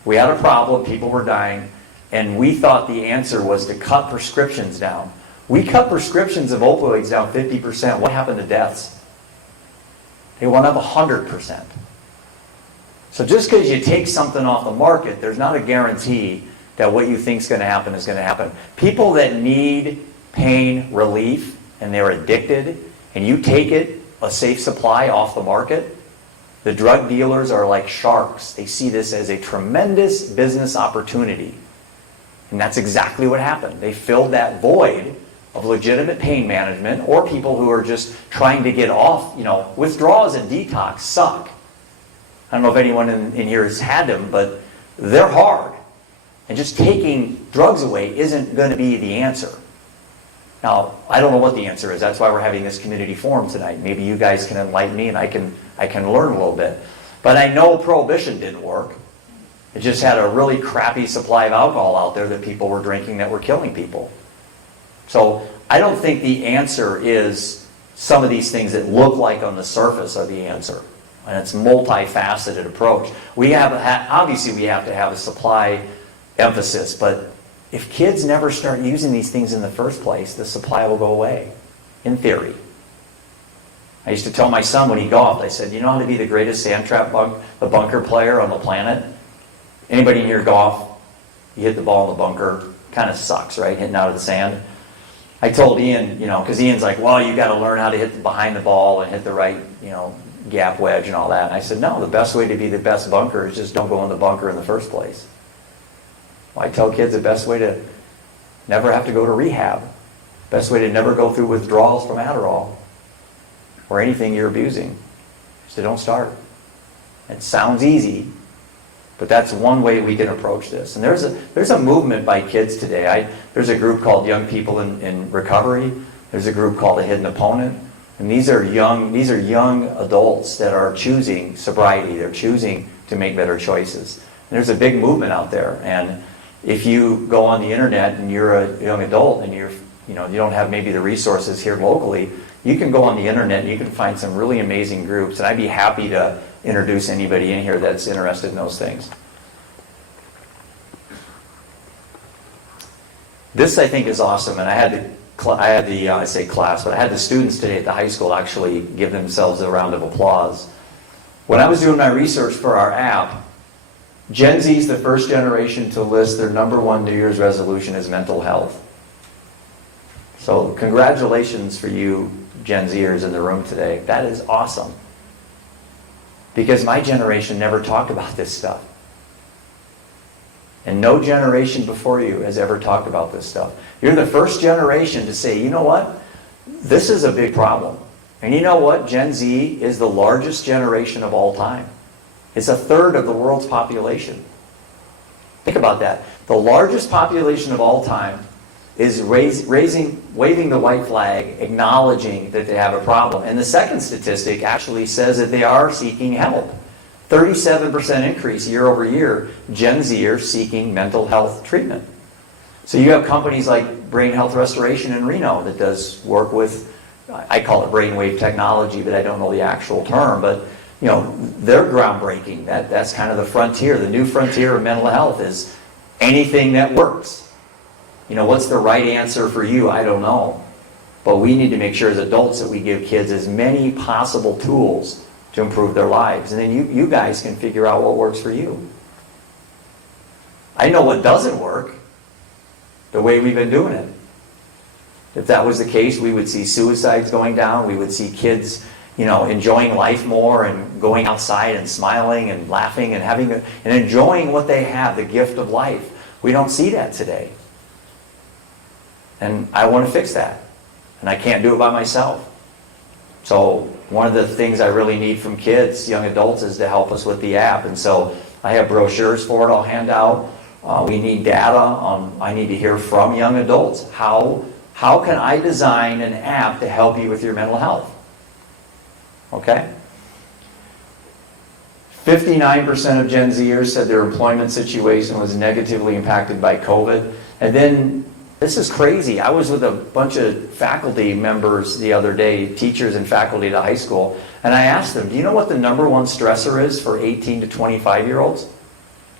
We had a problem, people were dying, and we thought the answer was to cut prescriptions down. We cut prescriptions of opioids down 50%. What happened to deaths? They went up 100%. So just because you take something off the market, there's not a guarantee that what you think is going to happen is going to happen. People that need pain relief and they're addicted, and you take it, a safe supply off the market, the drug dealers are like sharks. They see this as a tremendous business opportunity. And that's exactly what happened. They filled that void of legitimate pain management, or people who are just trying to get off. Withdrawals and detox suck. I don't know if anyone in here has had them, but they're hard. And just taking drugs away isn't going to be the answer. Now, I don't know what the answer is. That's why we're having this community forum tonight. Maybe you guys can enlighten me and I can learn a little bit. But I know prohibition didn't work. It just had a really crappy supply of alcohol out there that people were drinking that were killing people. So I don't think the answer is some of these things that look like on the surface are the answer. And it's a multifaceted approach. Obviously we have to have a supply emphasis, but if kids never start using these things in the first place, the supply will go away, in theory. I used to tell my son when he golfed, I said, you know how to be the greatest sand trap bunker player on the planet? Anybody in here golf? You hit the ball in the bunker, kind of sucks, right? Hitting out of the sand. I told Ian, because Ian's like, well, you got to learn how to hit behind the ball and hit the right, gap wedge and all that. And I said, no, the best way to be the best bunker is just don't go in the bunker in the first place. Well, I tell kids the best way to never have to go to rehab, best way to never go through withdrawals from Adderall or anything you're abusing is to don't start. It sounds easy, but that's one way we can approach this. And there's a movement by kids today. There's a group called Young People in Recovery. There's a group called The Hidden Opponent. And these are young adults that are choosing sobriety. They're choosing to make better choices. And there's a big movement out there. And if you go on the internet and you're a young adult and you don't have maybe the resources here locally, you can go on the internet and you can find some really amazing groups. And I'd be happy to introduce anybody in here that's interested in those things. This, I think, is awesome. And I had the students today at the high school actually give themselves a round of applause. When I was doing my research for our app, Gen Z is the first generation to list their #1 New Year's resolution as mental health. So congratulations for you Gen Zers in the room today. That is awesome. Because my generation never talked about this stuff. And no generation before you has ever talked about this stuff. You're the first generation to say, you know what? This is a big problem. And you know what? Gen Z is the largest generation of all time. It's 1/3 of the world's population. Think about that. The largest population of all time is waving the white flag, acknowledging that they have a problem. And the second statistic actually says that they are seeking help. 37% increase year over year, Gen Zers seeking mental health treatment. So you have companies like Brain Health Restoration in Reno that does work with, I call it brainwave technology, but I don't know the actual term, but they're groundbreaking. That's kind of the frontier. The new frontier of mental health is anything that works. What's the right answer for you? I don't know. But we need to make sure as adults that we give kids as many possible tools to improve their lives. And then you guys can figure out what works for you. I know what doesn't work, the way we've been doing it. If that was the case, we would see suicides going down. We would see kids, enjoying life more and going outside and smiling and laughing and and enjoying what they have, the gift of life. We don't see that today. And I want to fix that. And I can't do it by myself. So one of the things I really need from kids, young adults, is to help us with the app. And so I have brochures for it I'll hand out. We need data I need to hear from young adults. How can I design an app to help you with your mental health? Okay? 59% of Gen Zers said their employment situation was negatively impacted by COVID. And then, this is crazy. I was with a bunch of faculty members the other day, teachers and faculty at the high school, and I asked them, do you know what the #1 stressor is for 18 to 25-year-olds?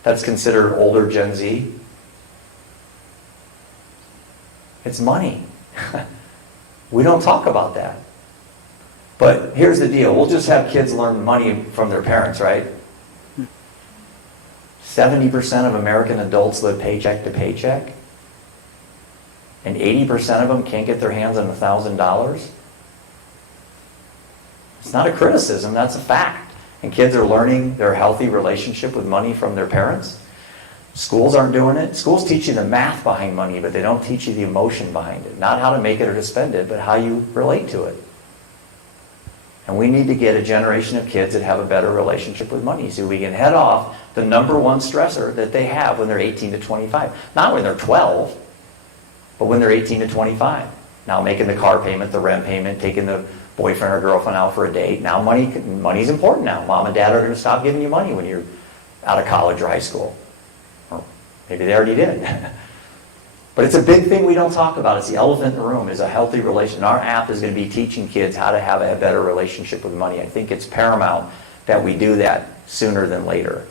That's considered older Gen Z. It's money. We don't talk about that. But here's the deal. We'll just have kids learn money from their parents, right? 70% of American adults live paycheck to paycheck. And 80% of them can't get their hands on $1,000. It's not a criticism, that's a fact. And kids are learning their healthy relationship with money from their parents. Schools aren't doing it. Schools teach you the math behind money, but they don't teach you the emotion behind it. Not how to make it or to spend it, but how you relate to it. And we need to get a generation of kids that have a better relationship with money so we can head off the #1 stressor that they have when they're 18 to 25. Not when they're 12, but when they're 18 to 25. Now making the car payment, the rent payment, taking the boyfriend or girlfriend out for a date. Now money's important now. Mom and dad are going to stop giving you money when you're out of college or high school. Or maybe they already did. But it's a big thing we don't talk about. It's the elephant in the room, is a healthy relation. Our app is going to be teaching kids how to have a better relationship with money. I think it's paramount that we do that sooner than later.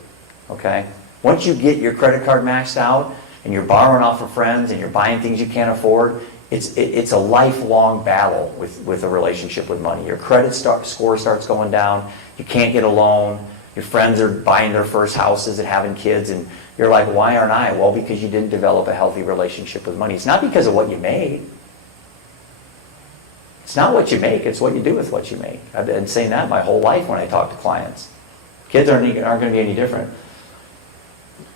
Okay? Once you get your credit card maxed out and you're borrowing off of friends and you're buying things you can't afford, it's a lifelong battle with a relationship with money. Your credit score starts going down. You can't get a loan. Your friends are buying their first houses and having kids, and you're like, why aren't I? Well, because you didn't develop a healthy relationship with money. It's not because of what you made. It's not what you make, it's what you do with what you make. I've been saying that my whole life when I talk to clients. Kids aren't going to be any different.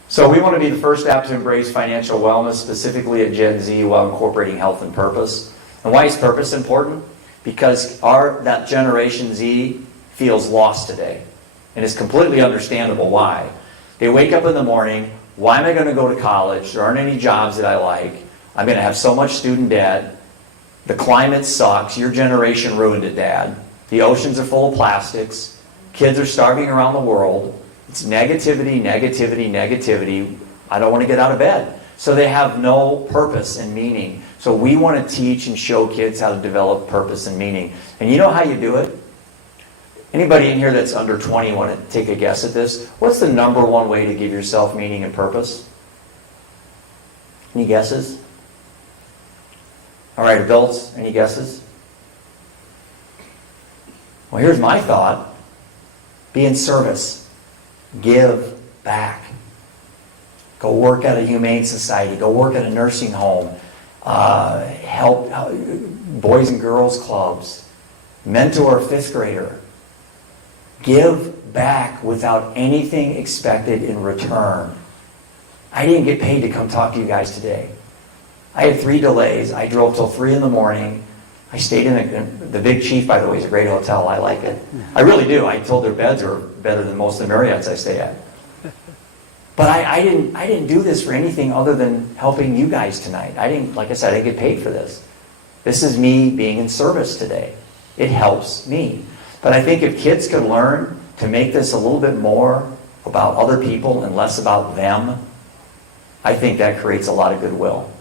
So we want to be the first app to embrace financial wellness, specifically at Gen Z, while incorporating health and purpose. And why is purpose important? Because that Generation Z feels lost today. And it's completely understandable why. They wake up in the morning, why am I going to go to college? There aren't any jobs that I like. I'm going to have so much student debt. The climate sucks. Your generation ruined it, Dad. The oceans are full of plastics. Kids are starving around the world. It's negativity, negativity, negativity. I don't want to get out of bed. So they have no purpose and meaning. So we want to teach and show kids how to develop purpose and meaning. And you know how you do it? Anybody in here that's under 20 want to take a guess at this? What's the number one way to give yourself meaning and purpose? Any guesses? All right, adults, any guesses? Well, here's my thought. Be in service. Give back. Go work at a humane society. Go work at a nursing home. Help boys and girls clubs. Mentor a 5th grader. Give back without anything expected in return. I didn't get paid to come talk to you guys today. I had 3 delays. I drove till 3 in the morning. I stayed in the Big Chief, by the way, is a great hotel. I like it. I really do. I told their beds are better than most of the Marriotts I stay at. But I didn't do this for anything other than helping you guys tonight. Like I said, I didn't get paid for this. This is me being in service today. It helps me. But I think if kids could learn to make this a little bit more about other people and less about them, I think that creates a lot of goodwill.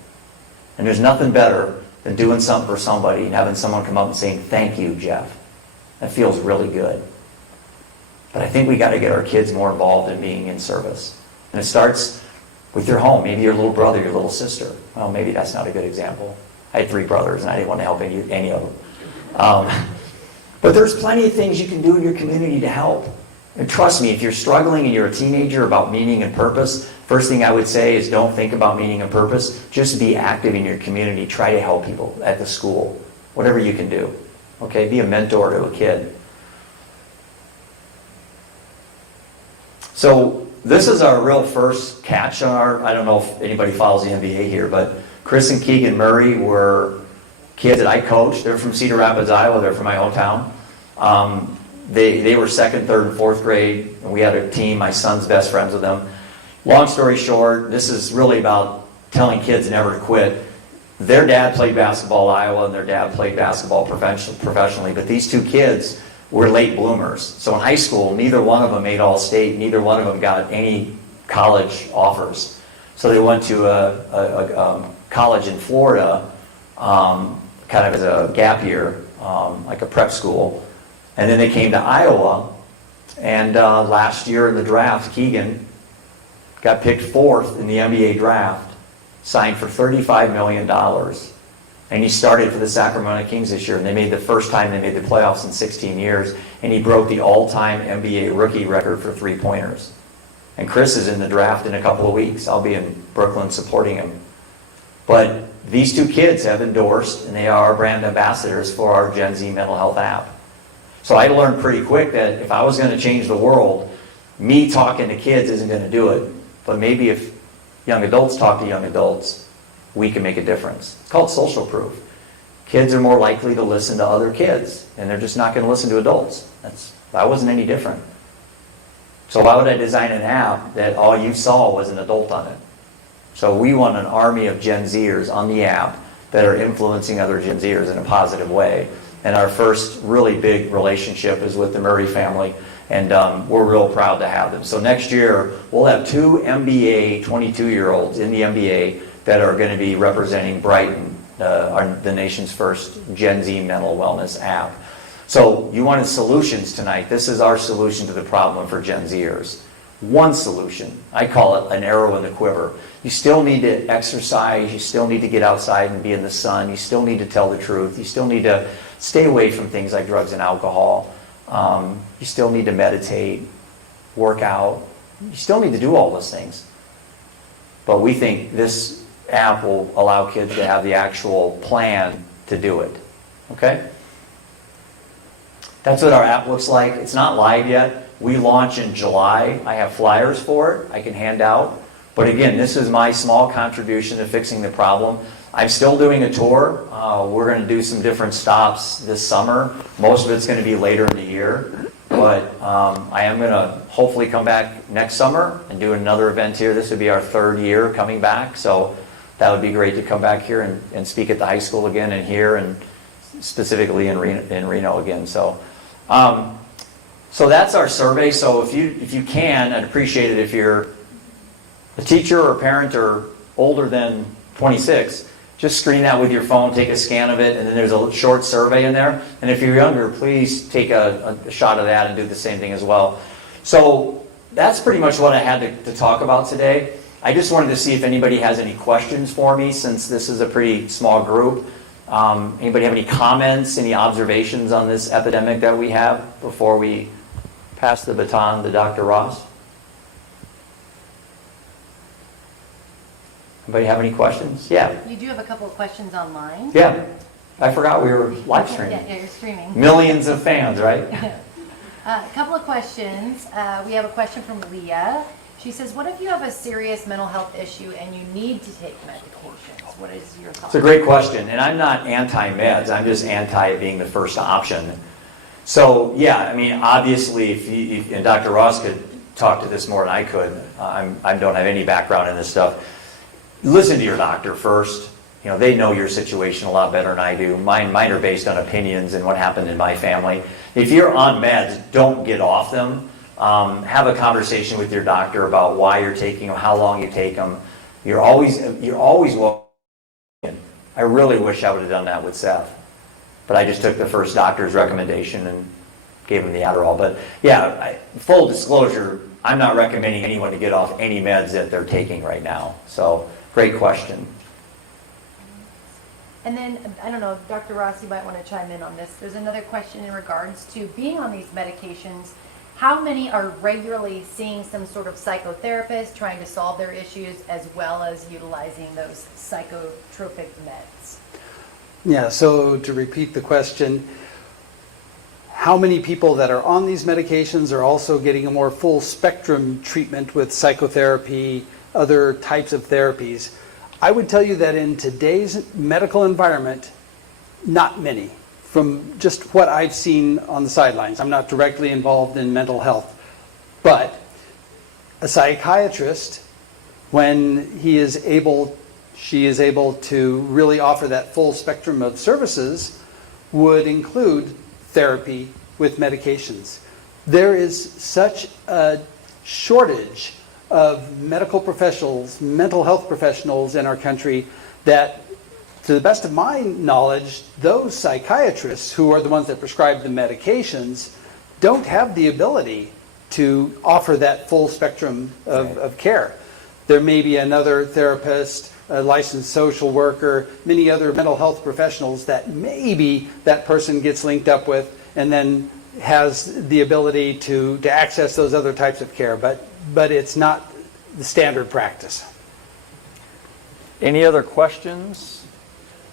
And there's nothing better than doing something for somebody and having someone come up and saying, "Thank you, Jeff." That feels really good. But I think we got to get our kids more involved in being in service. And it starts with your home. Maybe your little brother, your little sister. Well, maybe that's not a good example. I had 3 brothers and I didn't want to help any of them. But there's plenty of things you can do in your community to help. And trust me, if you're struggling and you're a teenager about meaning and purpose, first thing I would say is don't think about meaning and purpose. Just be active in your community. Try to help people at the school. Whatever you can do. Okay? Be a mentor to a kid. So this is our real first catch on our, I don't know if anybody follows the NBA here, but Chris and Keegan Murray were kids that I coached. They're from Cedar Rapids, Iowa. They're from my hometown. They were 2nd, 3rd, and 4th grade, and we had a team. My son's best friends with them. Long story short, this is really about telling kids never to quit. Their dad played basketball at Iowa, and their dad played basketball professionally, but these 2 kids were late bloomers. So in high school, neither one of them made All-State. Neither one of them got any college offers. So they went to a college in Florida, kind of as a gap year, like a prep school. And then they came to Iowa, and last year in the draft, Keegan got picked 4th in the NBA draft, signed for $35 million. And he started for the Sacramento Kings this year, and they made the first time they made the playoffs in 16 years, and he broke the all-time NBA rookie record for 3-pointers. And Chris is in the draft in a couple of weeks. I'll be in Brooklyn supporting him. But these 2 kids have endorsed, and they are brand ambassadors for our Gen Z mental health app. So I learned pretty quick that if I was going to change the world, me talking to kids isn't going to do it. But maybe if young adults talk to young adults, we can make a difference. It's called social proof. Kids are more likely to listen to other kids, and they're just not going to listen to adults. That wasn't any different. So why would I design an app that all you saw was an adult on it? So we want an army of Gen Zers on the app that are influencing other Gen Zers in a positive way. And our first really big relationship is with the Murray family, and we're real proud to have them. So next year, we'll have 2 NBA 22-year-olds in the NBA that are going to be representing Brighton, the nation's first Gen Z mental wellness app. So you wanted solutions tonight. This is our solution to the problem for Gen Zers. One solution. I call it an arrow in the quiver. You still need to exercise. You still need to get outside and be in the sun. You still need to tell the truth. You still need to stay away from things like drugs and alcohol. You still need to meditate, work out. You still need to do all those things. But we think this app will allow kids to have the actual plan to do it. Okay? That's what our app looks like. It's not live yet. We launch in July. I have flyers for it I can hand out. But again, this is my small contribution to fixing the problem. I'm still doing a tour. We're going to do some different stops this summer. Most of it's going to be later in the year. But I am going to hopefully come back next summer and do another event here. This would be our 3rd year coming back. So that would be great to come back here and speak at the high school again and here, and specifically in Reno again. So that's our survey. So if you can, I'd appreciate it if you're a teacher or a parent or older than 26, just screen that with your phone, take a scan of it, and then there's a short survey in there. And if you're younger, please take a shot of that and do the same thing as well. So that's pretty much what I had to talk about today. I just wanted to see if anybody has any questions for me, since this is a pretty small group. Anybody have any comments, any observations on this epidemic that we have before we pass the baton to Dr. Ross? Anybody have any questions? Yeah. You do have a couple of questions online. Yeah. I forgot we were live streaming. Yeah, you're streaming. Millions of fans, right? A couple of questions. We have a question from Leah. She says, what if you have a serious mental health issue and you need to take medications? What is your thought? It's a great question. And I'm not anti-meds. I'm just anti it being the first option. So, yeah, I mean, obviously, if and Dr. Ross could talk to this more than I could. I don't have any background in this stuff. Listen to your doctor first. You know, they know your situation a lot better than I do. Mine are based on opinions and what happened in my family. If you're on meds, don't get off them. Have a conversation with your doctor about why you're taking them, how long you take them. You're always welcome. I really wish I would have done that with Seth, but I just took the first doctor's recommendation and gave him the Adderall. But yeah, full disclosure, I'm not recommending anyone to get off any meds that they're taking right now. So, great question. And then, I don't know, Dr. Ross, you might want to chime in on this. There's another question in regards to being on these medications. How many are regularly seeing some sort of psychotherapist trying to solve their issues, as well as utilizing those psychotropic meds? Yeah, so to repeat the question, how many people that are on these medications are also getting a more full spectrum treatment with psychotherapy, other types of therapies? I would tell you that in today's medical environment, not many. From just what I've seen on the sidelines. I'm not directly involved in mental health, but a psychiatrist, when she is able to really offer that full spectrum of services, would include therapy with medications. There is such a shortage of medical professionals, mental health professionals in our country that, to the best of my knowledge, those psychiatrists who are the ones that prescribe the medications don't have the ability to offer that full spectrum of care. There may be another therapist, a licensed social worker, many other mental health professionals that maybe that person gets linked up with and then has the ability to access those other types of care, but it's not the standard practice. Any other questions?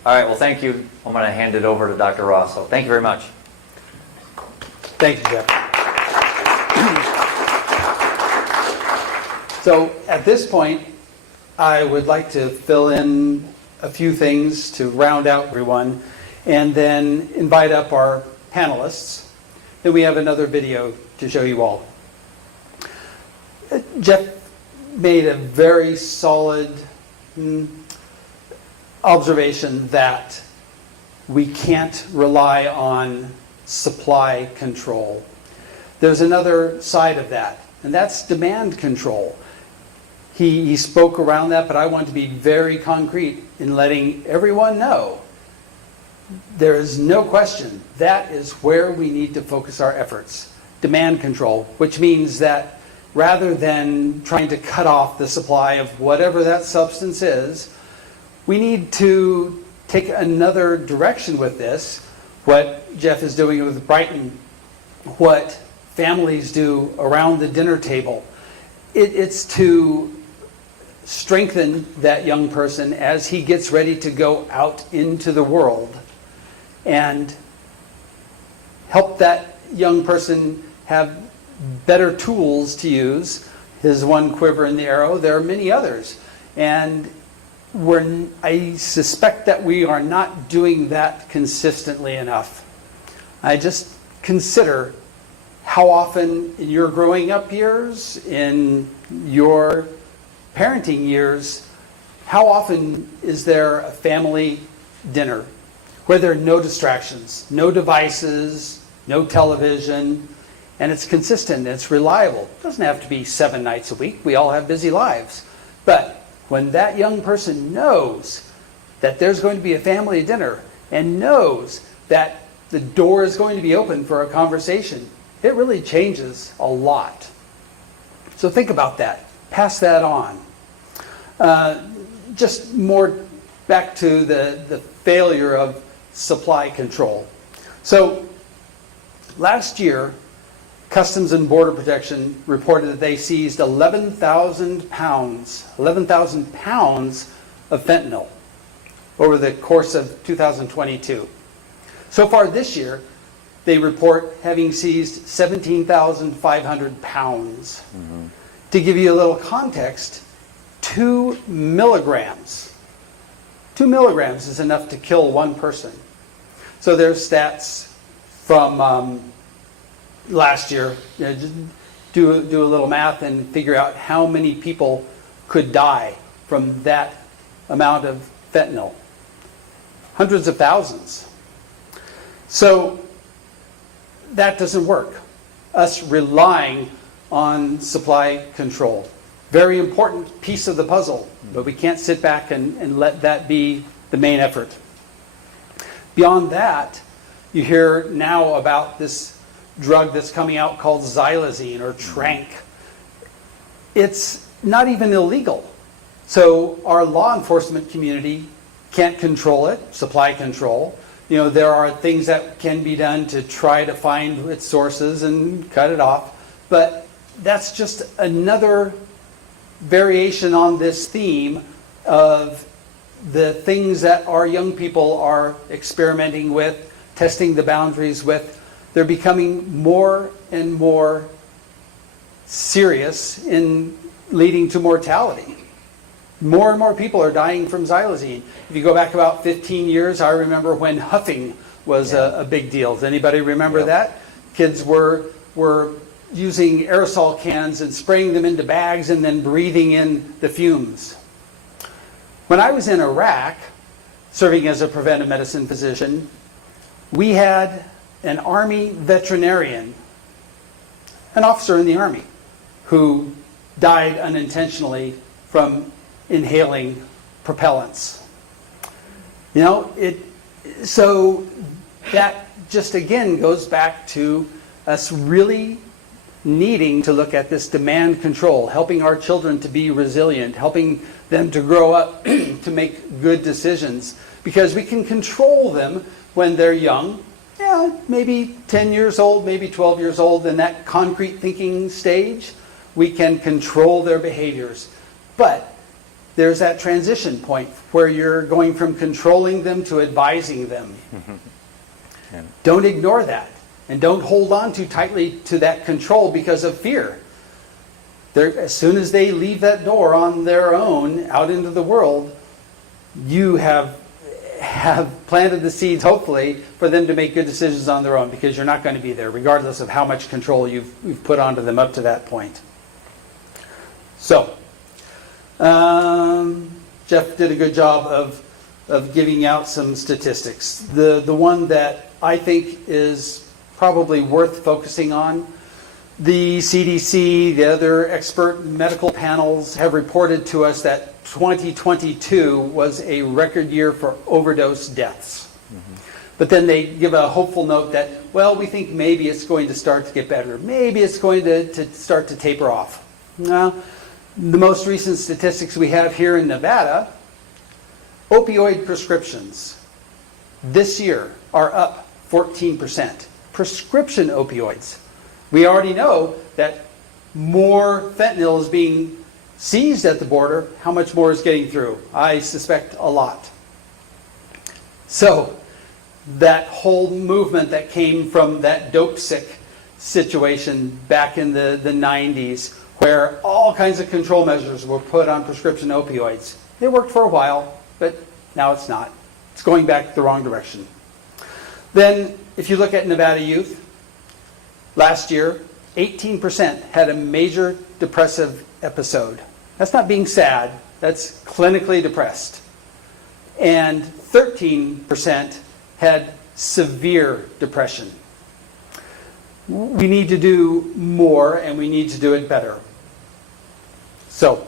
All right, well, thank you. I'm going to hand it over to Dr. Ross. So thank you very much. Thank you, Jeff. So at this point, I would like to fill in a few things to round out everyone, and then invite up our panelists. Then we have another video to show you all. Jeff made a very solid observation that we can't rely on supply control. There's another side of that, and that's demand control. He spoke around that, but I want to be very concrete in letting everyone know there is no question that is where we need to focus our efforts. Demand control, which means that rather than trying to cut off the supply of whatever that substance is, we need to take another direction with this. What Jeff is doing with Brighton, what families do around the dinner table, it's to strengthen that young person as he gets ready to go out into the world and help that young person have better tools to use. His one quiver in the arrow, there are many others. And I suspect that we are not doing that consistently enough. I just consider how often in your growing up years, in your parenting years, how often is there a family dinner where there are no distractions, no devices, no television, and it's consistent, it's reliable. It doesn't have to be 7 nights a week. We all have busy lives. But when that young person knows that there's going to be a family dinner and knows that the door is going to be open for a conversation, it really changes a lot. So think about that. Pass that on. Just more back to the failure of supply control. So last year, Customs and Border Protection reported that they seized 11,000 pounds of fentanyl over the course of 2022. So far this year, they report having seized 17,500 pounds. Mm-hmm. To give you a little context, 2 milligrams. 2 milligrams is enough to kill one person. So there's stats from last year. Just do a little math and figure out how many people could die from that amount of fentanyl. Hundreds of thousands. So that doesn't work. Us relying on supply control. Very important piece of the puzzle, but we can't sit back and let that be the main effort. Beyond that, you hear now about this drug that's coming out called xylazine or tranq. It's not even illegal. So our law enforcement community can't control it, supply control. You know, there are things that can be done to try to find its sources and cut it off, but that's just another variation on this theme of the things that our young people are experimenting with, testing the boundaries with. They're becoming more and more serious in leading to mortality. More and more people are dying from xylazine. If you go back about 15 years, I remember when huffing was a big deal. Does anybody remember that? Kids were using aerosol cans and spraying them into bags and then breathing in the fumes. When I was in Iraq, serving as a preventive medicine physician, we had an Army veterinarian, an officer in the Army, who died unintentionally from inhaling propellants. You know, so that just again goes back to us really needing to look at this demand control, helping our children to be resilient, helping them to grow up to make good decisions, because we can control them when they're young, maybe 10 years old, maybe 12 years old, in that concrete thinking stage. We can control their behaviors. But there's that transition point where you're going from controlling them to advising them. Don't ignore that. And don't hold on too tightly to that control because of fear. As soon as they leave that door on their own out into the world, you have planted the seeds, hopefully, for them to make good decisions on their own, because you're not going to be there, regardless of how much control you've put onto them up to that point. So, Jeff did a good job of giving out some statistics. The one that I think is probably worth focusing on, the CDC, the other expert medical panels have reported to us that 2022 was a record year for overdose deaths. Mm-hmm. But then they give a hopeful note that, well, we think maybe it's going to start to get better. Maybe it's going to start to taper off. Now, the most recent statistics we have here in Nevada, opioid prescriptions this year are up 14%. Prescription opioids. We already know that more fentanyl is being seized at the border. How much more is getting through? I suspect a lot. So, that whole movement that came from that dope sick situation back in the 90s, where all kinds of control measures were put on prescription opioids. It worked for a while, but now it's not. It's going back the wrong direction. Then, if you look at Nevada youth, last year, 18% had a major depressive episode. That's not being sad, that's clinically depressed. And 13% had severe depression. We need to do more, and we need to do it better. So,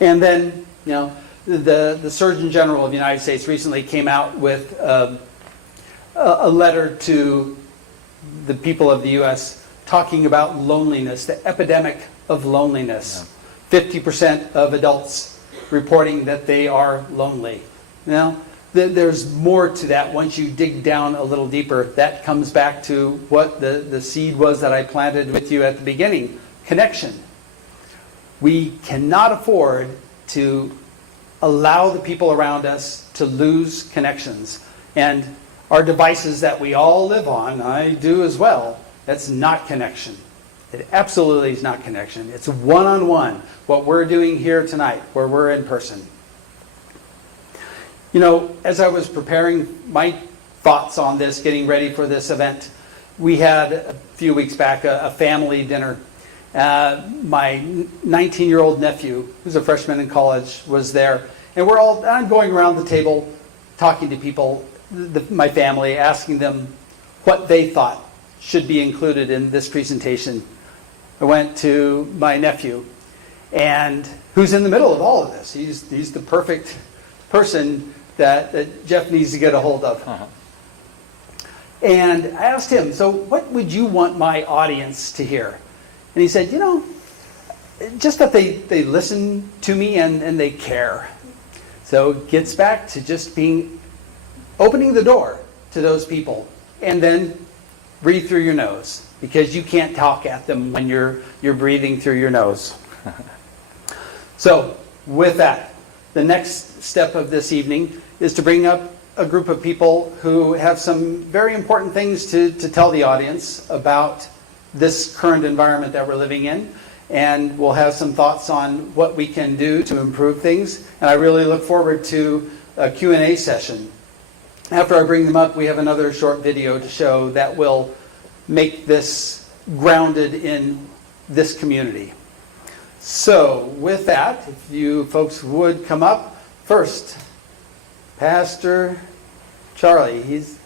and then, you know, the Surgeon General of the United States recently came out with a letter to the people of the U.S. talking about loneliness, the epidemic of loneliness. 50% of adults reporting that they are lonely. Now, there's more to that once you dig down a little deeper. That comes back to what the seed was that I planted with you at the beginning, connection. We cannot afford to allow the people around us to lose connections. And our devices that we all live on, I do as well, that's not connection. It absolutely is not connection. It's one-on-one, what we're doing here tonight, where we're in person. You know, as I was preparing my thoughts on this, getting ready for this event, we had a few weeks back a family dinner. My 19-year-old nephew, who's a freshman in college, was there. And I'm going around the table talking to people, my family, asking them what they thought should be included in this presentation. I went to my nephew, and who's in the middle of all of this. He's the perfect person that Jeff needs to get a hold of. Uh-huh. And I asked him, so what would you want my audience to hear? And he said, you know, just that they listen to me and they care. So it gets back to just opening the door to those people, and then breathe through your nose, because you can't talk at them when you're breathing through your nose. So with that, the next step of this evening is to bring up a group of people who have some very important things to tell the audience about this current environment that we're living in. And we'll have some thoughts on what we can do to improve things. And I really look forward to a Q&A session. After I bring them up, we have another short video to show that will make this grounded in this community. So with that, if you folks would come up. First, Pastor Charlie. He's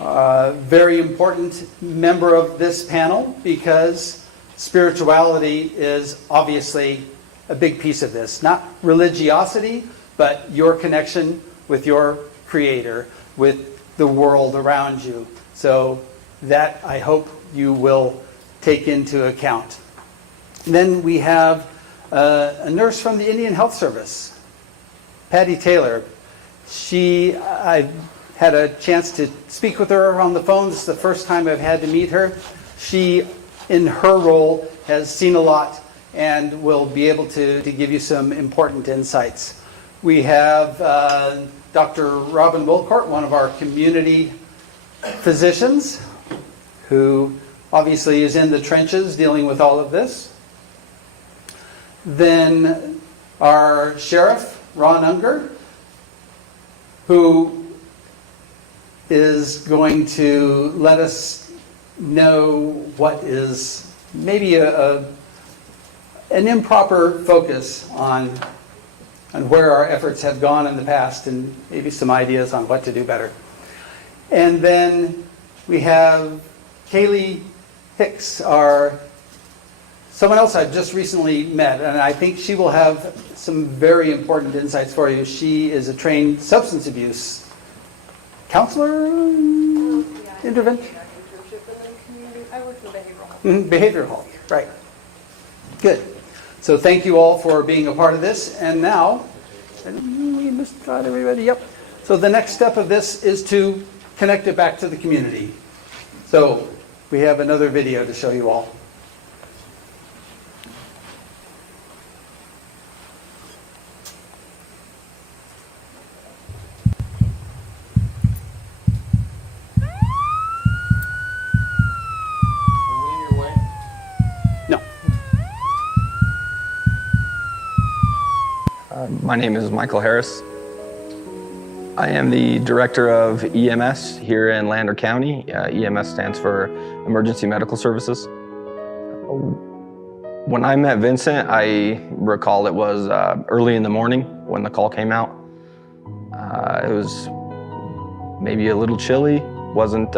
a very important member of this panel because spirituality is obviously a big piece of this. Not religiosity, but your connection with your Creator, with the world around you. So that I hope you will take into account. Then we have a nurse from the Indian Health Service, Patty Taylor. I've had a chance to speak with her on the phone. This is the first time I've had to meet her. She, in her role, has seen a lot and will be able to give you some important insights. We have Dr. Robin Wilcourt, one of our community physicians, who obviously is in the trenches dealing with all of this. Then our sheriff, Ron Unger, who is going to let us know what is maybe an improper focus on where our efforts have gone in the past, and maybe some ideas on what to do better. And then we have Kaylee Hicks, someone else I've just recently met, and I think she will have some very important insights for you. She is a trained substance abuse counselor, intervention. I work for behavioral health. Behavioral health, right. Good. So thank you all for being a part of this. And now, we must got everybody, yep. So the next step of this is to connect it back to the community. So we have another video to show you all. My name is Michael Harris. I am the director of EMS here in Lander County. EMS stands for Emergency Medical Services. When I met Vincent, I recall it was early in the morning when the call came out. It was maybe a little chilly. Wasn't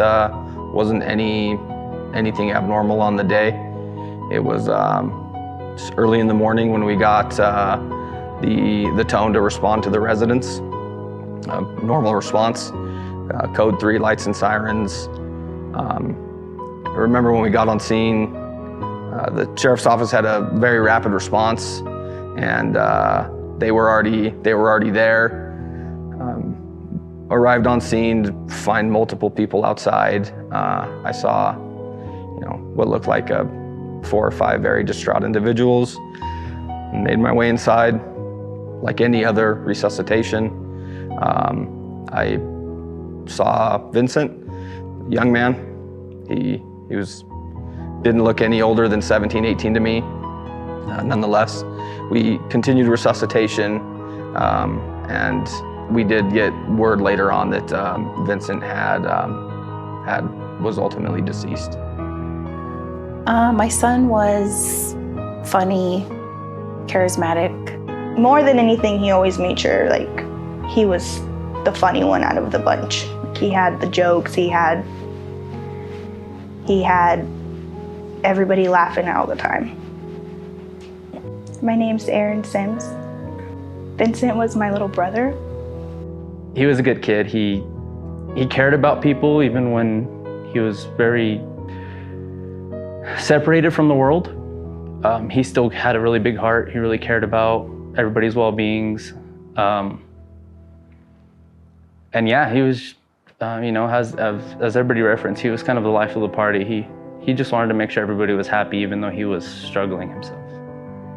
anything abnormal on the day. It was just early in the morning when we got the tone to respond to the residents. Normal response, code 3, lights and sirens. I remember when we got on scene, the sheriff's office had a very rapid response, and they were already there. Arrived on scene to find multiple people outside. I saw, what looked like 4 or 5 very distraught individuals. Made my way inside. Like any other resuscitation, I saw Vincent, young man. He didn't look any older than 17, 18 to me. Nonetheless, we continued resuscitation, and we did get word later on that Vincent was ultimately deceased. My son was funny, charismatic. More than anything, he always made sure he was the funny one out of the bunch. He had the jokes, he had everybody laughing all the time. My name's Aaron Sims. Vincent was my little brother. He was a good kid. He cared about people even when he was very separated from the world. He still had a really big heart. He really cared about everybody's well-beings. And yeah, he was, as everybody referenced, he was kind of the life of the party. He just wanted to make sure everybody was happy, even though he was struggling himself.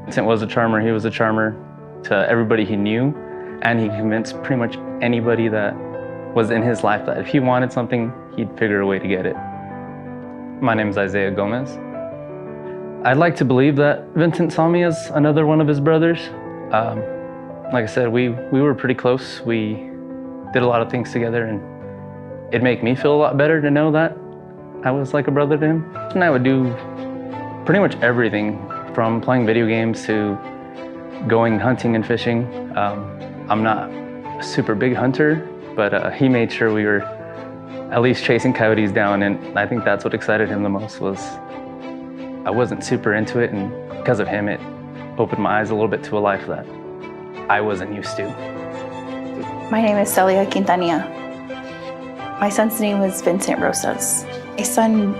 Vincent was a charmer. He was a charmer to everybody he knew, and he convinced pretty much anybody that was in his life that if he wanted something, he'd figure a way to get it. My name is Isaiah Gomez. I'd like to believe that Vincent saw me as another one of his brothers. Like I said, we were pretty close. We did a lot of things together, and it'd make me feel a lot better to know that I was like a brother to him. And I would do pretty much everything from playing video games to going hunting and fishing. I'm not a super big hunter, but he made sure we were at least chasing coyotes down, and I think that's what excited him the most. Was I wasn't super into it, and because of him, it opened my eyes a little bit to a life that I wasn't used to. My name is Celia Quintanilla. My son's name was Vincent Rosas. My son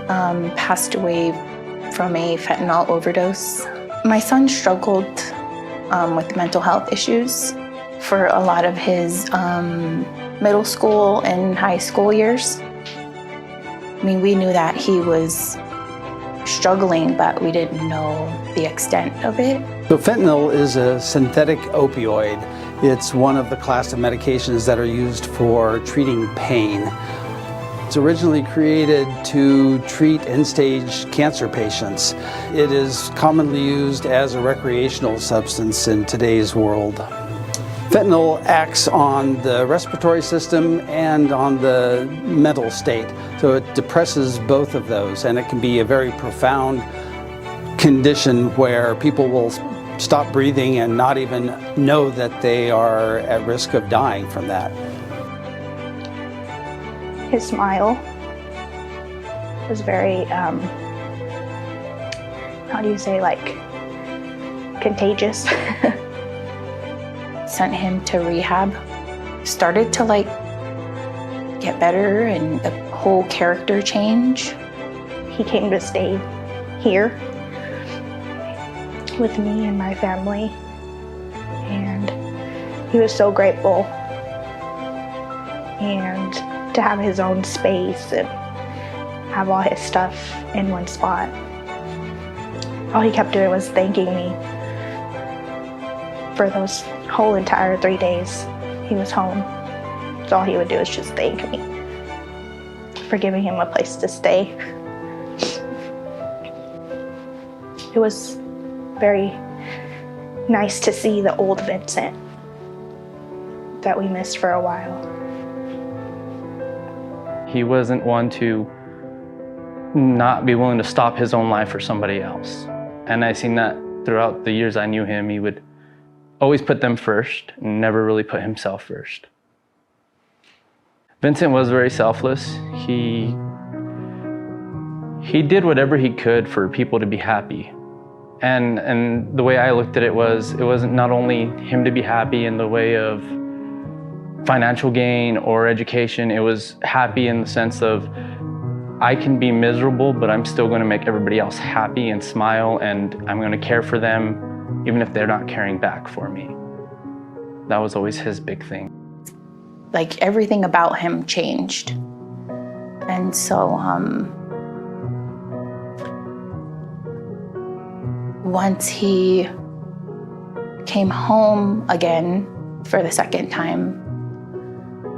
passed away from a fentanyl overdose. My son struggled with mental health issues for a lot of his middle school and high school years. I mean, we knew that he was struggling, but we didn't know the extent of it. So fentanyl is a synthetic opioid. It's one of the class of medications that are used for treating pain. It's originally created to treat end-stage cancer patients. It is commonly used as a recreational substance in today's world. Fentanyl acts on the respiratory system and on the mental state, so it depresses both of those, and it can be a very profound condition where people will stop breathing and not even know that they are at risk of dying from that. His smile was very, contagious. Sent him to rehab. Started to get better, and the whole character change. He came to stay here with me and my family, and he was so grateful, and to have his own space and have all his stuff in one spot. All he kept doing was thanking me for those whole entire 3 days he was home. So all he would do is just thank me for giving him a place to stay. It was very nice to see the old Vincent that we missed for a while. He wasn't one to not be willing to stop his own life for somebody else. And I seen that throughout the years I knew him. He would always put them first and never really put himself first. Vincent was very selfless. He did whatever he could for people to be happy. And the way I looked at it wasn't not only him to be happy in the way of financial gain or education, it was happy in the sense of I can be miserable, but I'm still going to make everybody else happy and smile, and I'm going to care for them even if they're not caring back for me. That was always his big thing. Like everything about him changed. And so once he came home again for the second time,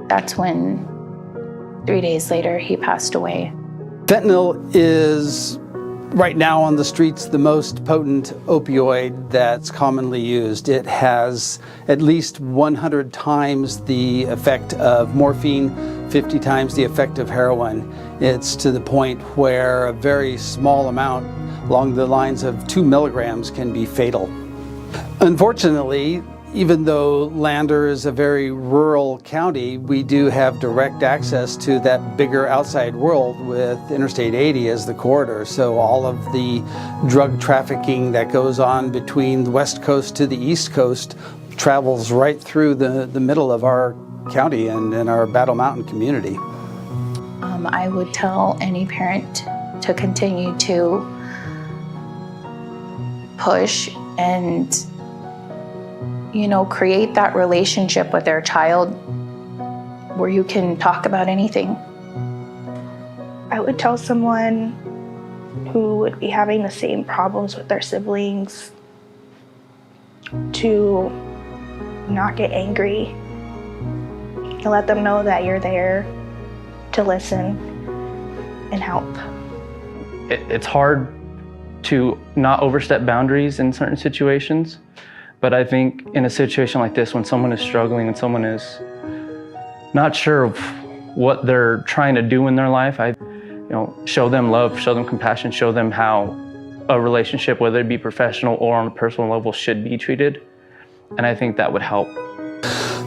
that's when 3 days later he passed away. Fentanyl is right now on the streets the most potent opioid that's commonly used. It has at least 100 times the effect of morphine, 50 times the effect of heroin. It's to the point where a very small amount, along the lines of 2 milligrams, can be fatal. Unfortunately, even though Lander is a very rural county, we do have direct access to that bigger outside world with Interstate 80 as the corridor. So all of the drug trafficking that goes on between the West Coast to the East Coast travels right through the middle of our county and in our Battle Mountain community. I would tell any parent to continue to push and create that relationship with their child where you can talk about anything. I would tell someone who would be having the same problems with their siblings to not get angry and let them know that you're there to listen and help. It's hard to not overstep boundaries in certain situations. But I think in a situation like this, when someone is struggling and someone is not sure of what they're trying to do in their life, I show them love, show them compassion, show them how a relationship, whether it be professional or on a personal level, should be treated. And I think that would help.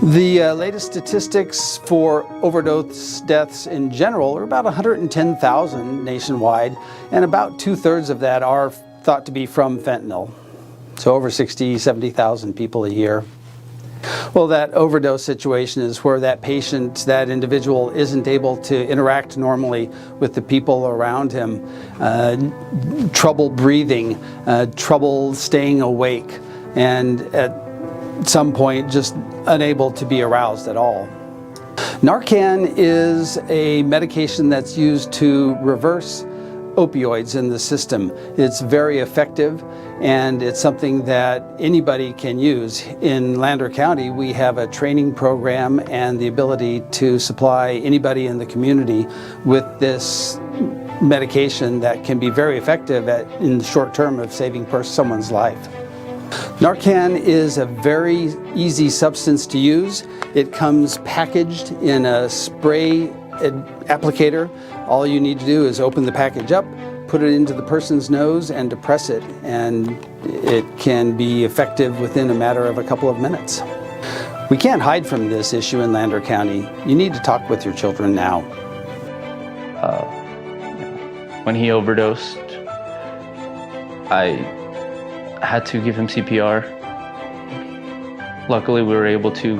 The latest statistics for overdose deaths in general are about 110,000 nationwide, and about 2/3 of that are thought to be from fentanyl. So over 60, 70,000 people a year. Well, that overdose situation is where that patient, that individual, isn't able to interact normally with the people around him. Trouble breathing, trouble staying awake, and at some point just unable to be aroused at all. Narcan is a medication that's used to reverse opioids in the system. It's very effective, and it's something that anybody can use. In Lander County, we have a training program and the ability to supply anybody in the community with this medication that can be very effective in the short term of saving someone's life. Narcan is a very easy substance to use. It comes packaged in a spray applicator. All you need to do is open the package up, put it into the person's nose, and depress it, and it can be effective within a matter of a couple of minutes. We can't hide from this issue in Lander County. You need to talk with your children now. When he overdosed, I had to give him CPR. Luckily, we were able to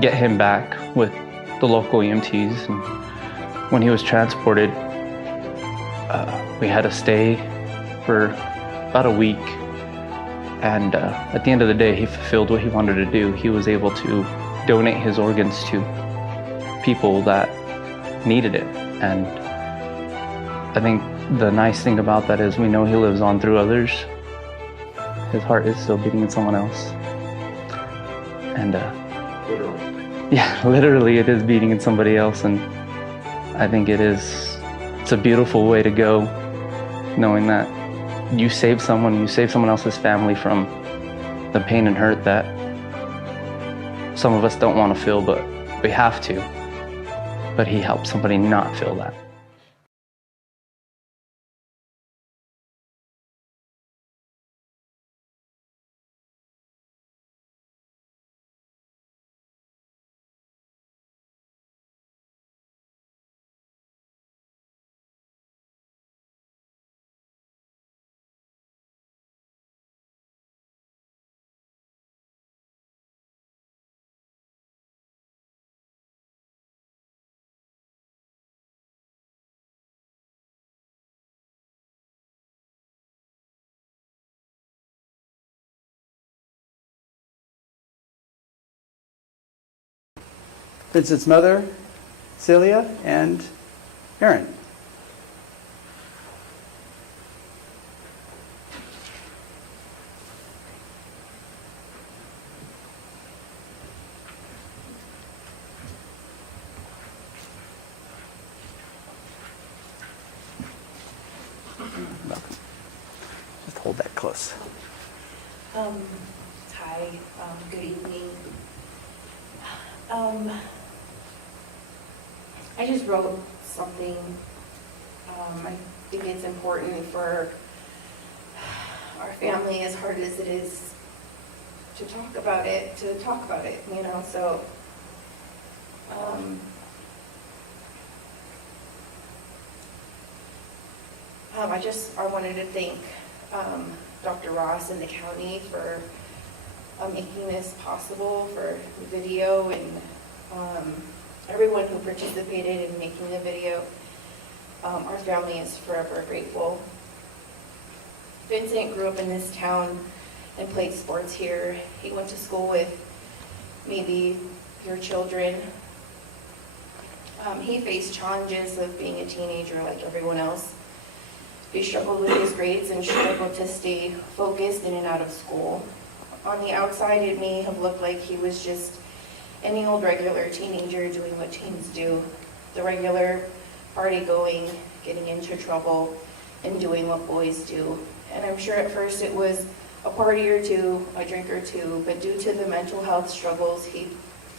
get him back with the local EMTs. And when he was transported, we had to stay for about a week. And at the end of the day, he fulfilled what he wanted to do. He was able to donate his organs to people that needed it. And I think the nice thing about that is we know he lives on through others. His heart is still beating in someone else. And yeah, literally it is beating in somebody else. And I think it's a beautiful way to go, knowing that you save someone else's family from the pain and hurt that some of us don't want to feel, but we have to. But he helped somebody not feel that. Vincent's mother, Celia, and Aaron. Welcome. Just hold that close. Hi, good evening. I just wrote something. I think it's important for our family, as hard as it is to talk about it, you know, so. I wanted to thank Dr. Ross and the county for making this possible, for the video, and everyone who participated in making the video. Our family is forever grateful. Vincent grew up in this town and played sports here. He went to school with maybe your children. He faced challenges of being a teenager like everyone else. He struggled with his grades and struggled to stay focused in and out of school. On the outside, it may have looked like he was just any old regular teenager doing what teens do. The regular party going, getting into trouble, and doing what boys do. And I'm sure at first it was a party or two, a drink or two, but due to the mental health struggles he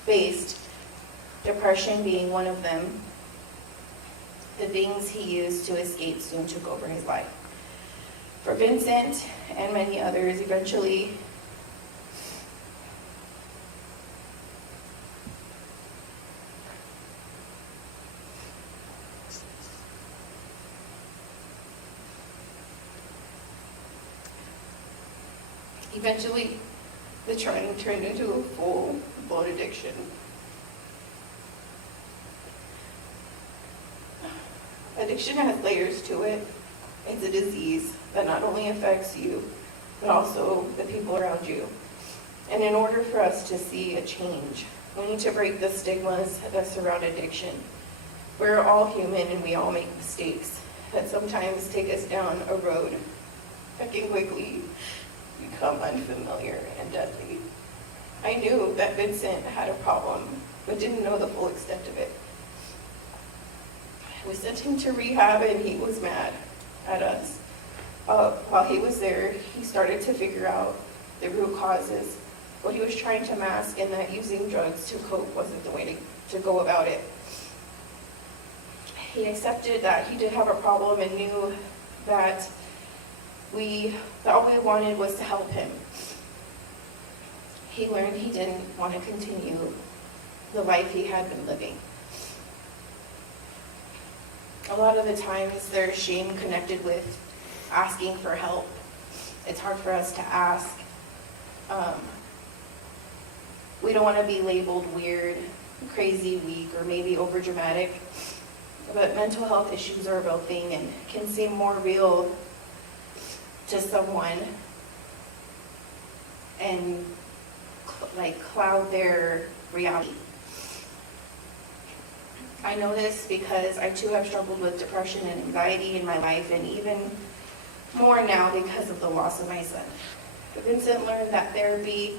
faced, depression being one of them, the things he used to escape soon took over his life. For Vincent and many others, eventually the trying turned into a full-blown addiction. Addiction has layers to it. It's a disease that not only affects you, but also the people around you. And in order for us to see a change, we need to break the stigmas that surround addiction. We're all human and we all make mistakes that sometimes take us down a road that can quickly become unfamiliar and deadly. I knew that Vincent had a problem, but didn't know the full extent of it. We sent him to rehab and he was mad at us. While he was there, he started to figure out the root causes, what he was trying to mask, and that using drugs to cope wasn't the way to go about it. He accepted that he did have a problem and knew that all we wanted was to help him. He learned he didn't want to continue the life he had been living. A lot of the times there's shame connected with asking for help. It's hard for us to ask. We don't want to be labeled weird, crazy, weak, or maybe overdramatic. But mental health issues are a real thing and can seem more real to someone and cloud their reality. I know this because I too have struggled with depression and anxiety in my life, and even more now because of the loss of my son. Vincent learned that therapy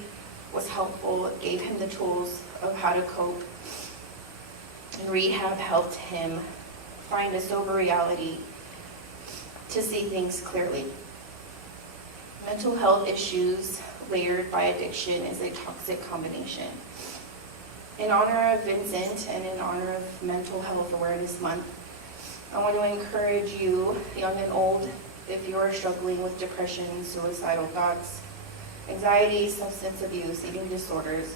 was helpful. It gave him the tools of how to cope. And rehab helped him find a sober reality to see things clearly. Mental health issues layered by addiction is a toxic combination. In honor of Vincent and in honor of Mental Health Awareness Month, I want to encourage you, young and old, if you are struggling with depression, suicidal thoughts, anxiety, substance abuse, eating disorders,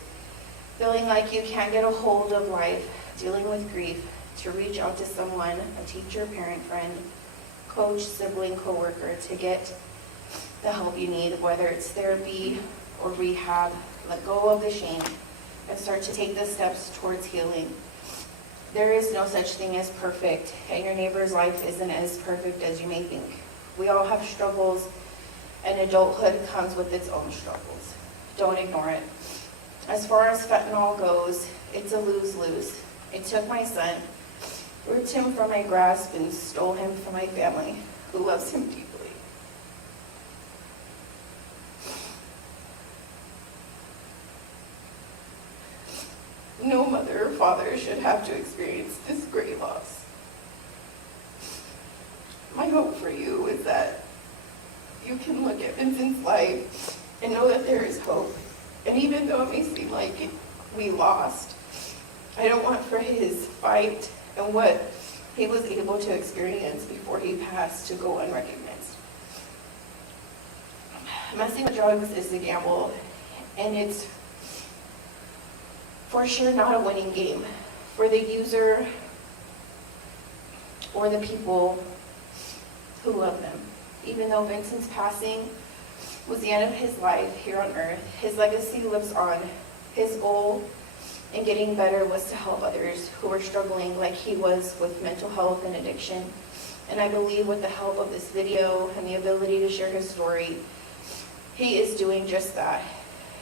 feeling like you can't get a hold of life, dealing with grief, to reach out to someone, a teacher, parent, friend, coach, sibling, coworker, to get the help you need, whether it's therapy or rehab. Let go of the shame and start to take the steps towards healing. There is no such thing as perfect, and your neighbor's life isn't as perfect as you may think. We all have struggles, and adulthood comes with its own struggles. Don't ignore it. As far as fentanyl goes, it's a lose-lose. It took my son, ripped him from my grasp, and stole him from my family, who loves him deeply. No mother or father should have to experience this great loss. My hope for you is that you can look at Vincent's life and know that there is hope. And even though it may seem like we lost, I don't want for his fight and what he was able to experience before he passed to go unrecognized. Messing with drugs is a gamble, and it's for sure not a winning game for the user or the people who love them. Even though Vincent's passing was the end of his life here on earth, his legacy lives on. His goal in getting better was to help others who were struggling like he was with mental health and addiction. And I believe with the help of this video and the ability to share his story, he is doing just that.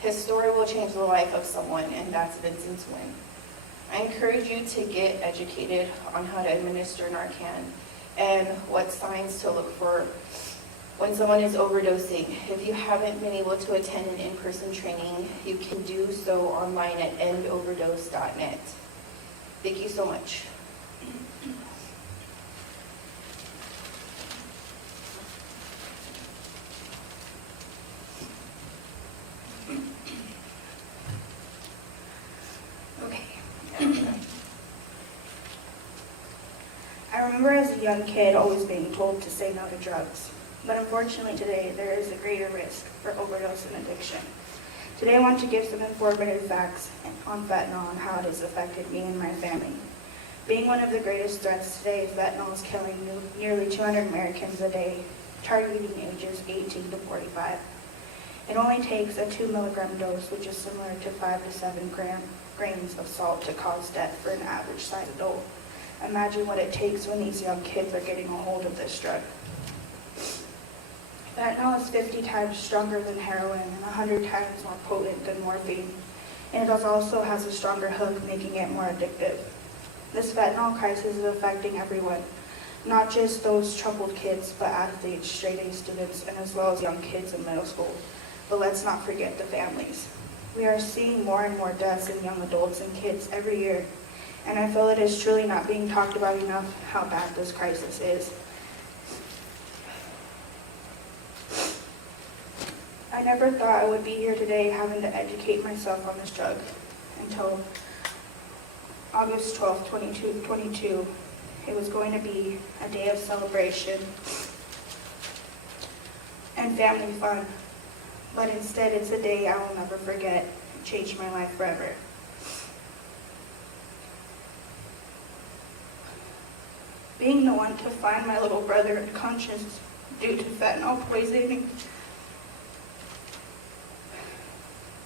His story will change the life of someone, and that's Vincent's win. I encourage you to get educated on how to administer Narcan and what signs to look for when someone is overdosing. If you haven't been able to attend an in-person training, you can do so online at endoverdose.net. Thank you so much. I remember as a young kid always being told to say no to drugs, but unfortunately today there is a greater risk for overdose and addiction. Today I want to give some informative facts on fentanyl and how it has affected me and my family. Being one of the greatest threats today, fentanyl is killing nearly 200 Americans a day, targeting ages 18 to 45. It only takes a 2 milligram dose, which is similar to 5 to 7 grains of salt, to cause death for an average sized adult. Imagine what it takes when these young kids are getting a hold of this drug. Fentanyl is 50 times stronger than heroin and 100 times more potent than morphine. And it also has a stronger hook, making it more addictive. This fentanyl crisis is affecting everyone, not just those troubled kids, but athletes, straight-A students, and as well as young kids in middle school. But let's not forget the families. We are seeing more and more deaths in young adults and kids every year. And I feel it is truly not being talked about enough how bad this crisis is. I never thought I would be here today having to educate myself on this drug until August 12th, 2022. It was going to be a day of celebration and family fun, but instead it's a day I will never forget. It changed my life forever. Being the one to find my little brother unconscious due to fentanyl poisoning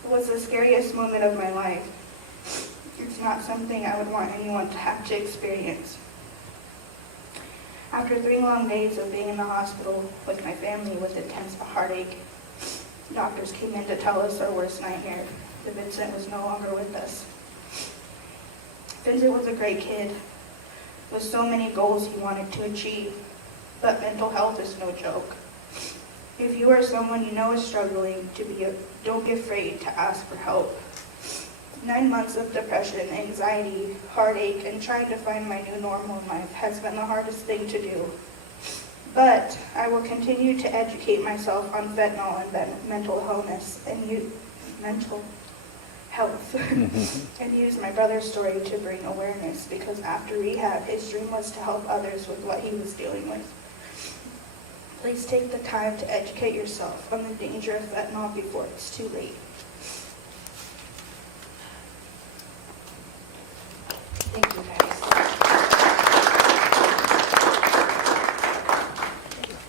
was the scariest moment of my life. It's not something I would want anyone to have to experience. After 3 long days of being in the hospital with my family with intense heartache, doctors came in to tell us our worst nightmare, that Vincent was no longer with us. Vincent was a great kid, with so many goals he wanted to achieve, but mental health is no joke. If you are someone you know is struggling, don't be afraid to ask for help. 9 months of depression, anxiety, heartache, and trying to find my new normal in life has been the hardest thing to do. But I will continue to educate myself on fentanyl and mental illness and mental health and used my brother's story to bring awareness, because after rehab, his dream was to help others with what he was dealing with. Please take the time to educate yourself on the danger of fentanyl before it's too late. Thank you, guys.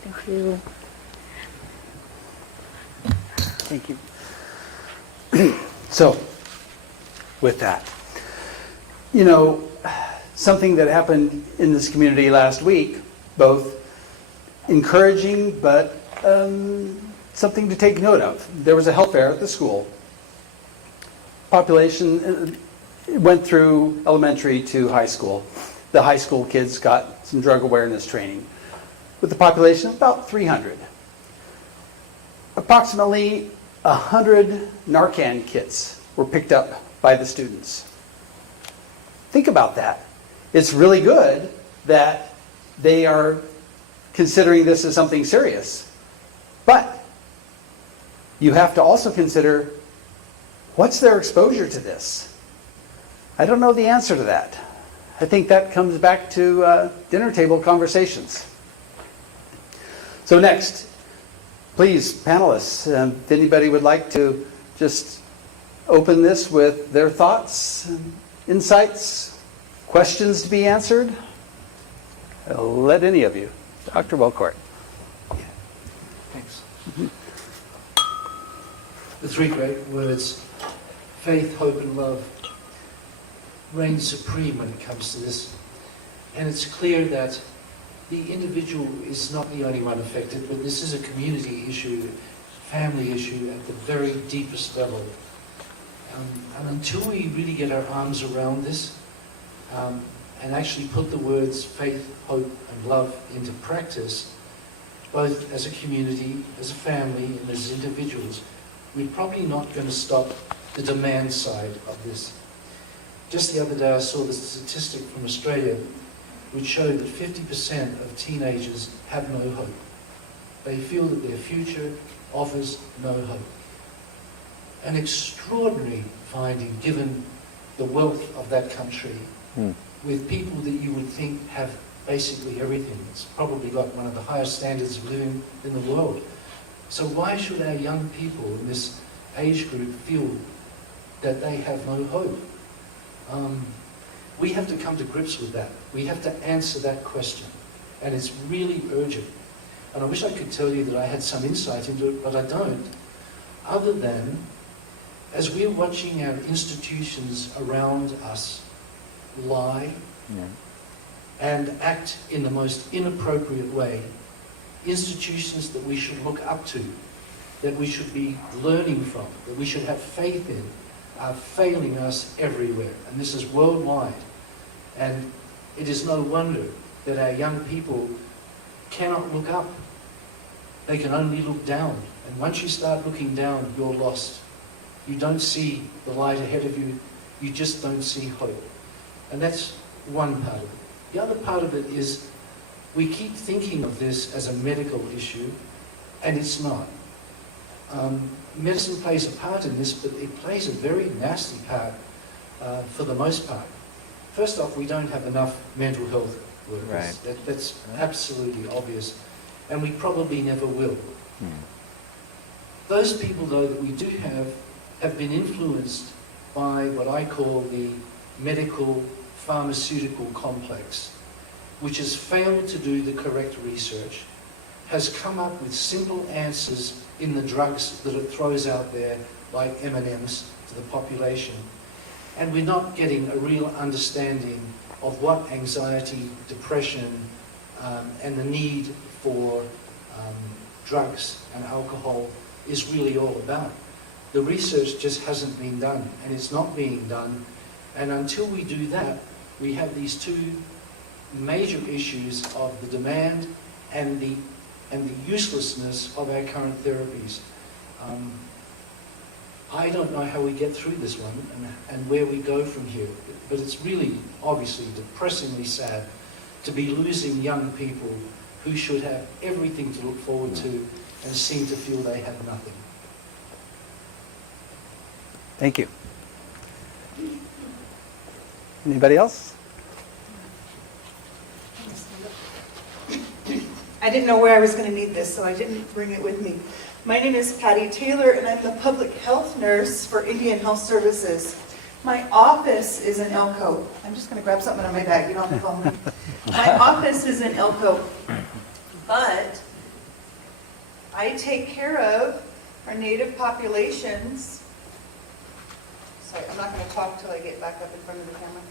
Thank you. Thank you. So, with that, something that happened in this community last week, both encouraging but something to take note of. There was a health fair at the school. Population went through elementary to high school. The high school kids got some drug awareness training. With the population of about 300. Approximately 100 Narcan kits were picked up by the students. Think about that. It's really good that they are considering this as something serious. But you have to also consider, what's their exposure to this? I don't know the answer to that. I think that comes back to dinner table conversations. So next, please, panelists, if anybody would like to just open this with their thoughts, insights, questions to be answered, I'll let any of you. Dr. Belcourt. Thanks. The three great words, faith, hope, and love, reign supreme when it comes to this. And it's clear that the individual is not the only one affected, but this is a community issue, family issue at the very deepest level. And until we really get our arms around this and actually put the words faith, hope, and love into practice, both as a community, as a family, and as individuals, we're probably not going to stop the demand side of this. Just the other day I saw the statistic from Australia which showed that 50% of teenagers have no hope. They feel that their future offers no hope. An extraordinary finding given the wealth of that country, with people that you would think have basically everything. It's probably got one of the highest standards of living in the world. So why should our young people in this age group feel that they have no hope? We have to come to grips with that. We have to answer that question. And it's really urgent. And I wish I could tell you that I had some insight into it, but I don't. Other than, as we're watching our institutions around us lie and act in the most inappropriate way, institutions that we should look up to, that we should be learning from, that we should have faith in, are failing us everywhere. And this is worldwide. And it is no wonder that our young people cannot look up. They can only look down. And once you start looking down, you're lost. You don't see the light ahead of you. You just don't see hope. And that's one part of it. The other part of it is we keep thinking of this as a medical issue, and it's not. Medicine plays a part in this, but it plays a very nasty part for the most part. First off, we don't have enough mental health workers. Right. That's absolutely obvious, and we probably never will. Those people, though, that we do have been influenced by what I call the medical pharmaceutical complex, which has failed to do the correct research, has come up with simple answers in the drugs that it throws out there, like M&Ms, to the population. And we're not getting a real understanding of what anxiety, depression, and the need for drugs and alcohol is really all about. The research just hasn't been done, and it's not being done. And until we do that, we have these two major issues of the demand and the uselessness of our current therapies. I don't know how we get through this one and where we go from here, but it's really, obviously, depressingly sad to be losing young people who should have everything to look forward to and seem to feel they have nothing. Thank you. Anybody else? I didn't know where I was going to need this, so I didn't bring it with me. My name is Patty Taylor, and I'm the public health nurse for Indian Health Services. My office is in Elko. I'm just going to grab something out of my bag. You don't have to follow me. My office is in Elko, but I take care of our native populations. Sorry, I'm not going to talk till I get back up in front of the camera.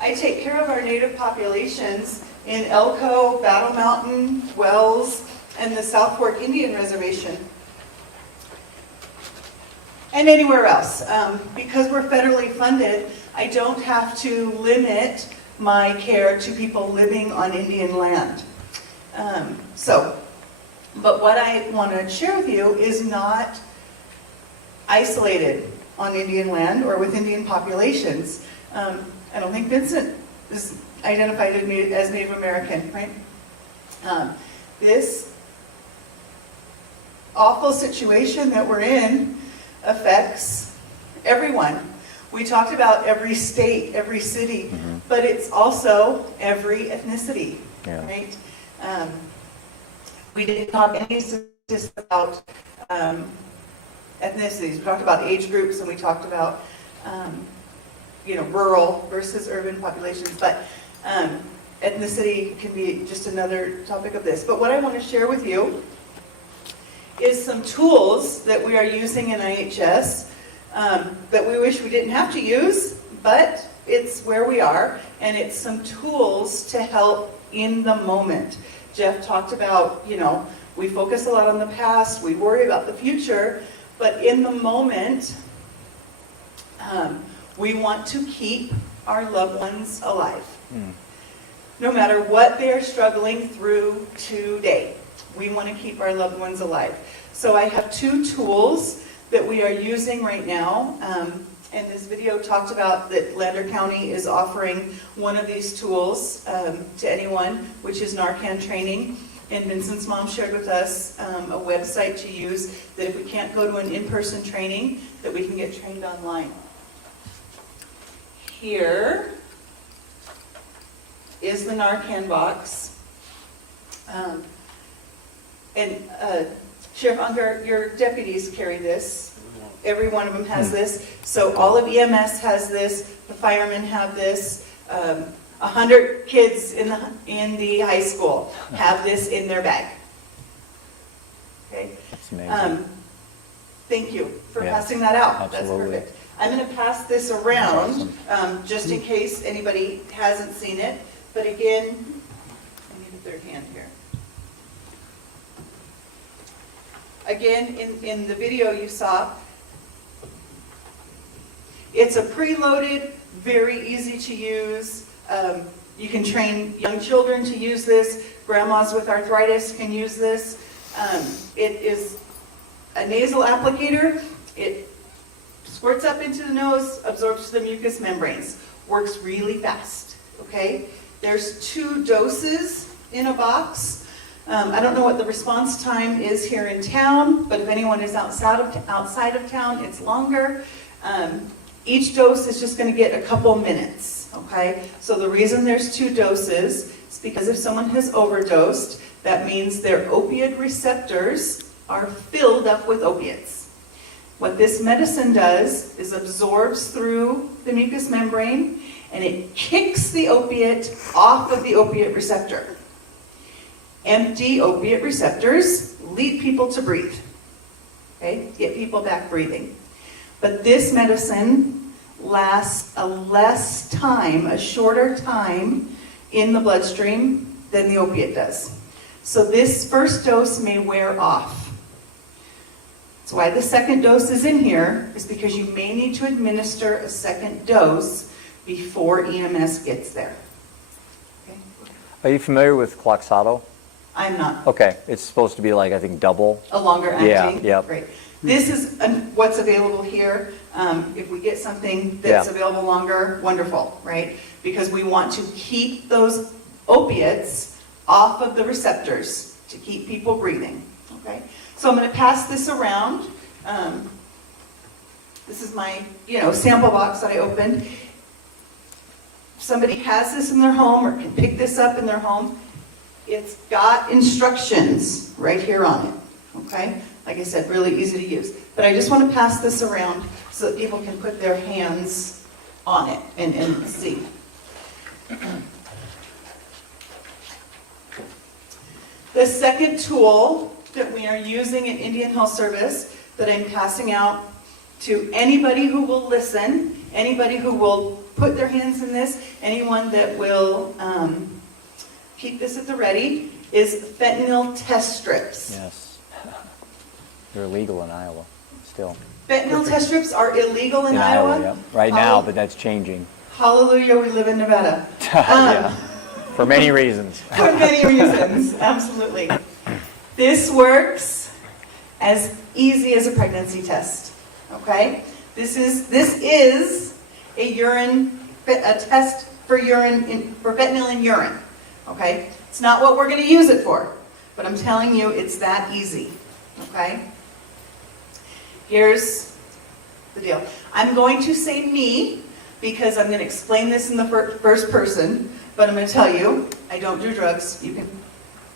I take care of our native populations in Elko, Battle Mountain, Wells, and the South Fork Indian Reservation. And anywhere else. Because we're federally funded, I don't have to limit my care to people living on Indian land. But what I want to share with you is not isolated on Indian land or with Indian populations. I don't think Vincent is identified as Native American, right? This awful situation that we're in affects everyone. We talked about every state, every city, but it's also every ethnicity, right? We didn't talk any statistics about ethnicities. We talked about age groups, and we talked about rural versus urban populations, but ethnicity can be just another topic of this. But what I want to share with you is some tools that we are using in IHS that we wish we didn't have to use, but it's where we are, and it's some tools to help in the moment. Jeff talked about, we focus a lot on the past, we worry about the future, but in the moment, we want to keep our loved ones alive. No matter what they're struggling through today, we want to keep our loved ones alive. So I have two tools that we are using right now. And this video talked about that Lander County is offering one of these tools to anyone, which is Narcan training. And Vincent's mom shared with us a website to use that if we can't go to an in-person training, that we can get trained online. Here is the Narcan box. Sheriff Unger, your deputies carry this. Every one of them has this. So all of EMS has this. The firemen have this. 100 kids in the high school have this in their bag. Okay. That's amazing. Thank you for passing that out. Absolutely. That's perfect. I'm going to pass this around just in case anybody hasn't seen it. But again, I need a third hand here. Again, in the video you saw, it's a preloaded, very easy to use. You can train young children to use this. Grandmas with arthritis can use this. It is a nasal applicator. It squirts up into the nose, absorbs the mucous membranes. Works really fast, okay? There's 2 doses in a box. I don't know what the response time is here in town, but if anyone is outside of town, it's longer. Each dose is just going to get a couple minutes, okay? So the reason there's 2 doses is because if someone has overdosed, that means their opioid receptors are filled up with opiates. What this medicine does is absorbs through the mucous membrane, and it kicks the opiate off of the opiate receptor. Empty opiate receptors lead people to breathe, okay? Get people back breathing. But this medicine lasts a shorter time in the bloodstream than the opiate does. So this first dose may wear off. That's why the second dose is in here, is because you may need to administer a second dose before EMS gets there. Okay? Are you familiar with Cloxato? I'm not. Okay, it's supposed to be like, I think, double. A longer acting? Yeah. Great. This is what's available here. If we get something that's available longer, wonderful, right? Because we want to keep those opiates off of the receptors to keep people breathing, okay? So I'm going to pass this around. This is my, sample box that I opened. somebody has this in their home or can pick this up in their home, it's got instructions right here on it, okay? Like I said, really easy to use. But I just want to pass this around so that people can put their hands on it and see. The second tool that we are using at Indian Health Service that I'm passing out to anybody who will listen, anybody who will put their hands in this, anyone that will keep this at the ready, is fentanyl test strips. Yes. They're illegal in Iowa still. Fentanyl test strips are illegal in Iowa? Yep. Right now, but that's changing. Hallelujah, we live in Nevada. Yeah. For many reasons. For many reasons, absolutely. This works as easy as a pregnancy test, okay? This is a test for fentanyl in urine, okay? It's not what we're going to use it for, but I'm telling you it's that easy, okay? Here's the deal. I'm going to say me because I'm going to explain this in the first person, but I'm going to tell you, I don't do drugs. You can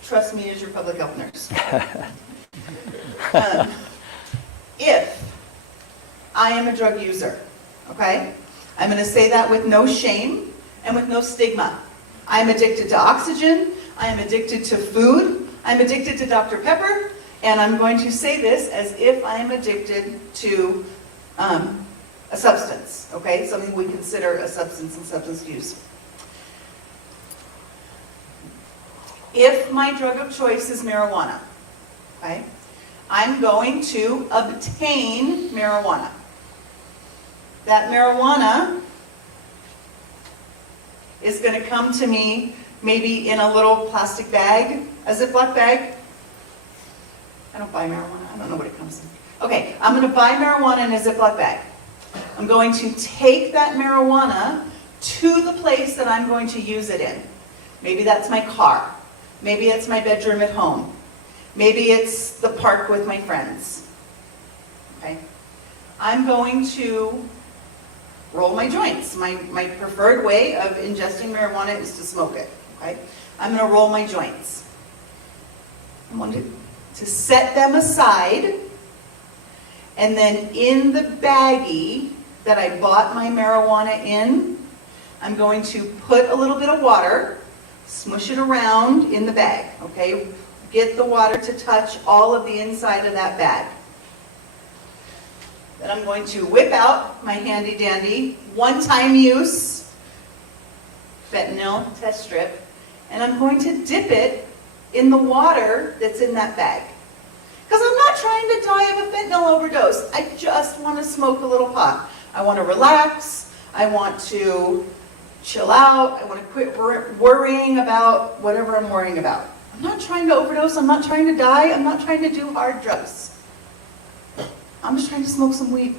trust me as your public health nurse. If I am a drug user, okay, I'm going to say that with no shame and with no stigma. I'm addicted to oxygen. I am addicted to food. I'm addicted to Dr. Pepper. And I'm going to say this as if I am addicted to a substance, okay? Something we consider a substance and substance use. If my drug of choice is marijuana, okay, I'm going to obtain marijuana. That marijuana is going to come to me maybe in a little plastic bag, a Ziploc bag. I don't buy marijuana. I don't know what it comes in. Okay, I'm going to buy marijuana in a Ziploc bag. I'm going to take that marijuana to the place that I'm going to use it in. Maybe that's my car. Maybe it's my bedroom at home. Maybe it's the park with my friends. Okay? I'm going to roll my joints. My preferred way of ingesting marijuana is to smoke it. Okay? I'm going to roll my joints. I'm going to set them aside, and then in the baggie that I bought my marijuana in, I'm going to put a little bit of water, smush it around in the bag, okay? Get the water to touch all of the inside of that bag. Then I'm going to whip out my handy dandy one-time use fentanyl test strip, and I'm going to dip it in the water that's in that bag. Because I'm not trying to die of a fentanyl overdose. I just want to smoke a little pot. I want to relax. I want to chill out. I want to quit worrying about whatever I'm worrying about. I'm not trying to overdose. I'm not trying to die. I'm not trying to do hard drugs. I'm just trying to smoke some weed.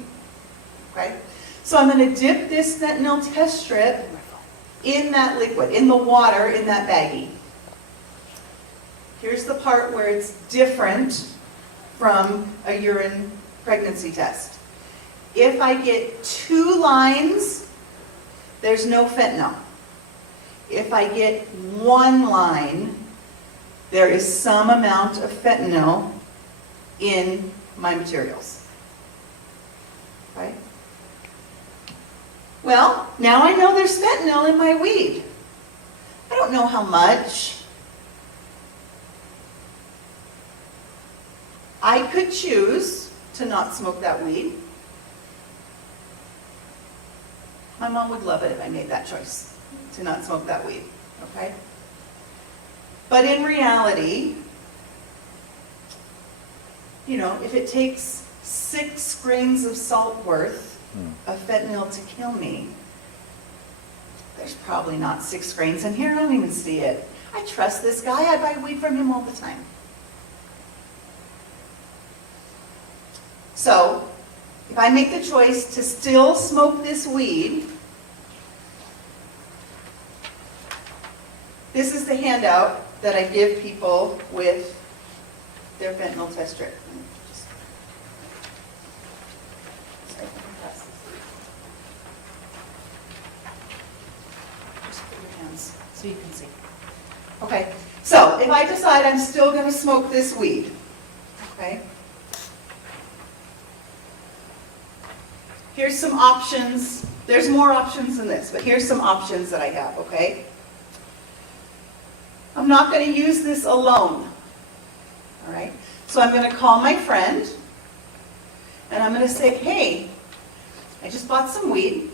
Okay? So I'm going to dip this fentanyl test strip in that liquid, in the water, in that baggie. Here's the part where it's different from a urine pregnancy test. If I get 2 lines, there's no fentanyl. If I get 1 line, there is some amount of fentanyl in my materials. Right? Well, now I know there's fentanyl in my weed. I don't know how much. I could choose to not smoke that weed. My mom would love it if I made that choice, to not smoke that weed, okay? But in reality, you know, if it takes 6 grains of salt worth of fentanyl to kill me, there's probably not 6 grains in here. I don't even see it. I trust this guy. I buy weed from him all the time. So, if I make the choice to still smoke this weed, this is the handout that I give people with their fentanyl test strip. so you can see. Okay, so if I decide I'm still going to smoke this weed, okay, here's some options. There's more options than this, but here's some options that I have, okay? I'm not going to use this alone, all right? So I'm going to call my friend, and I'm going to say, hey, I just bought some weed.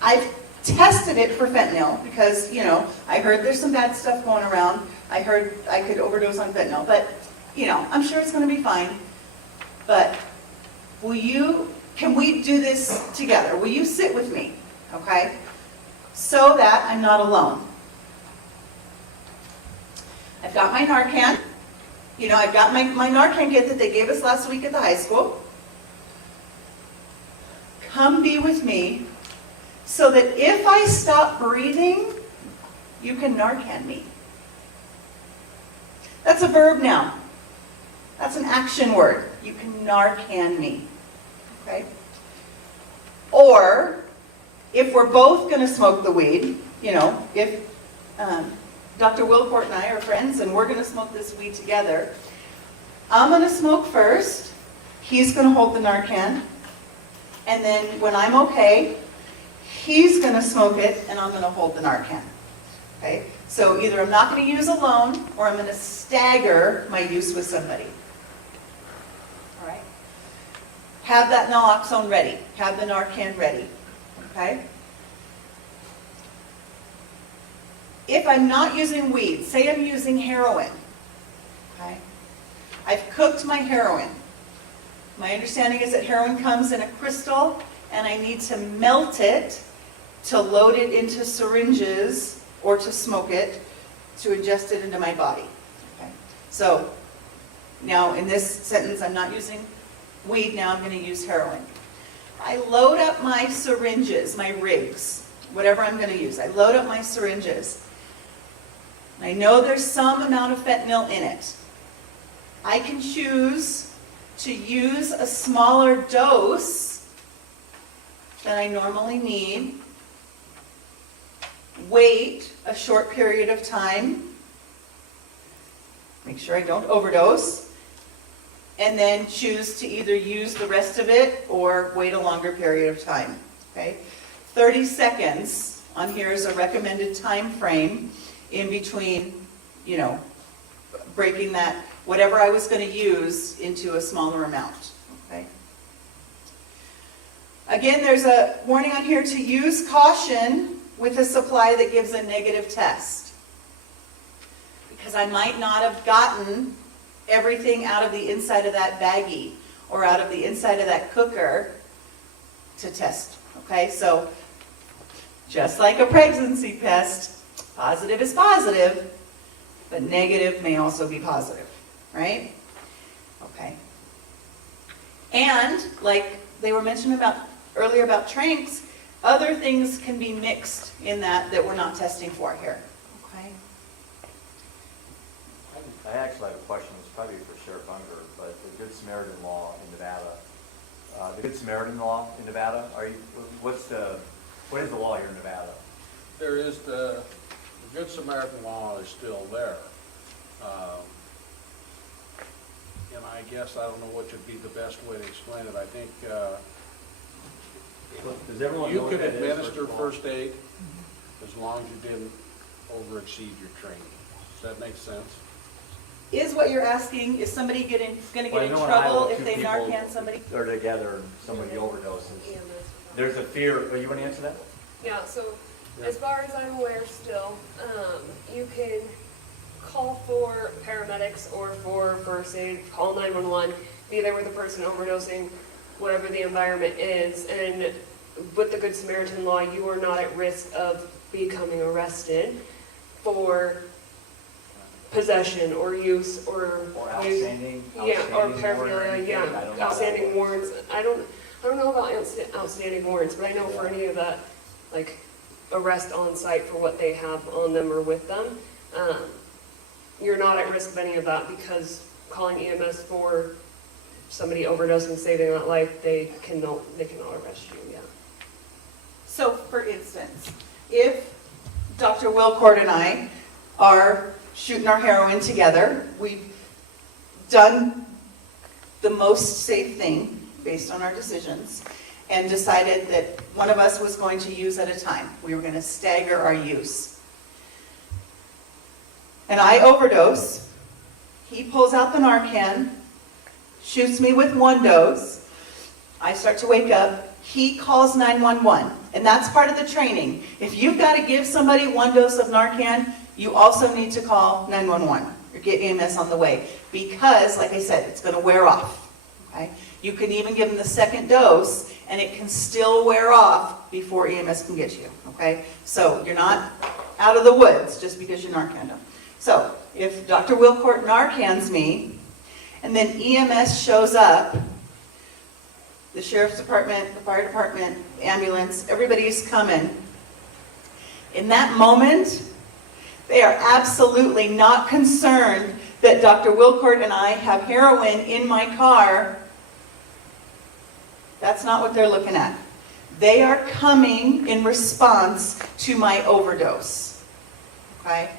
I've tested it for fentanyl because, you know, I heard there's some bad stuff going around. I heard I could overdose on fentanyl, but, you know, I'm sure it's going to be fine. But can we do this together? Will you sit with me, okay? So that I'm not alone. I've got my Narcan. You know, I've got my Narcan kit that they gave us last week at the high school. Come be with me so that if I stop breathing, you can Narcan me. That's a verb now. That's an action word. You can Narcan me. Okay? Or, if we're both going to smoke the weed, you know, if Dr. Wilcourt and I are friends and we're going to smoke this weed together, I'm going to smoke first, he's going to hold the Narcan, and then when I'm okay, he's going to smoke it and I'm going to hold the Narcan. Okay? So either I'm not going to use alone or I'm going to stagger my use with somebody. All right? Have that naloxone ready. Have the Narcan ready. Okay? If I'm not using weed, say I'm using heroin, okay? I've cooked my heroin. My understanding is that heroin comes in a crystal and I need to melt it to load it into syringes or to smoke it to ingest it into my body. Okay? So now in this sentence I'm not using weed, now I'm going to use heroin. I load up my syringes, my rigs, whatever I'm going to use. I load up my syringes. I know there's some amount of fentanyl in it. I can choose to use a smaller dose than I normally need, wait a short period of time, make sure I don't overdose, and then choose to either use the rest of it or wait a longer period of time. Okay? 30 seconds on here is a recommended time frame in between, you know, breaking that, whatever I was going to use into a smaller amount. Okay? Again, there's a warning on here to use caution with a supply that gives a negative test. Because I might not have gotten everything out of the inside of that baggie or out of the inside of that cooker to test. Okay, so just like a pregnancy test, positive is positive, but negative may also be positive, right? Okay. And like they were mentioning earlier about tranks, other things can be mixed in that we're not testing for here. Okay. I actually have a question. It's probably for Sheriff Unger, but the Good Samaritan law in Nevada. The Good Samaritan law in Nevada. What is the law here in Nevada? There is the Good Samaritan law is still there. And I guess I don't know what would be the best way to explain it. I think Does everyone you know could what that is, administer first aid as long as you didn't overexceed your training. Does that make sense? Is what you're asking, is somebody going to get in trouble if they Narcan somebody? They're together and somebody overdoses. There's a fear. You want to answer that? Yeah, so as far as I'm aware still, you can call for paramedics or for first aid, call 911, be there with the person overdosing, whatever the environment is. And with the Good Samaritan law, you are not at risk of becoming arrested for possession or use or outstanding, or paraphernalia, outstanding warrants. I don't know about outstanding warrants, but I know for any of that, like arrest on site for what they have on them or with them, you're not at risk of any of that because calling EMS for somebody overdosing, saving that life, they cannot arrest you. Yeah. So, for instance, if Dr. Wilcourt and I are shooting our heroin together. We've done the most safe thing based on our decisions and decided that one of us was going to use at a time. We were going to stagger our use. And I overdose. He pulls out the Narcan, shoots me with one dose. I start to wake up. He calls 911, and that's part of the training. If you've got to give somebody one dose of Narcan, you also need to call 911 or get EMS on the way because, like I said, it's going to wear off. Okay? You can even give them the second dose, and it can still wear off before EMS can get you. Okay? So you're not out of the woods just because you're Narcaned. So if Dr. Wilcourt Narcans me, and then EMS shows up, the sheriff's department, the fire department, ambulance, everybody's coming. In that moment, they are absolutely not concerned that Dr. Wilcourt and I have heroin in my car. That's not what they're looking at. They are coming in response to my overdose. Okay?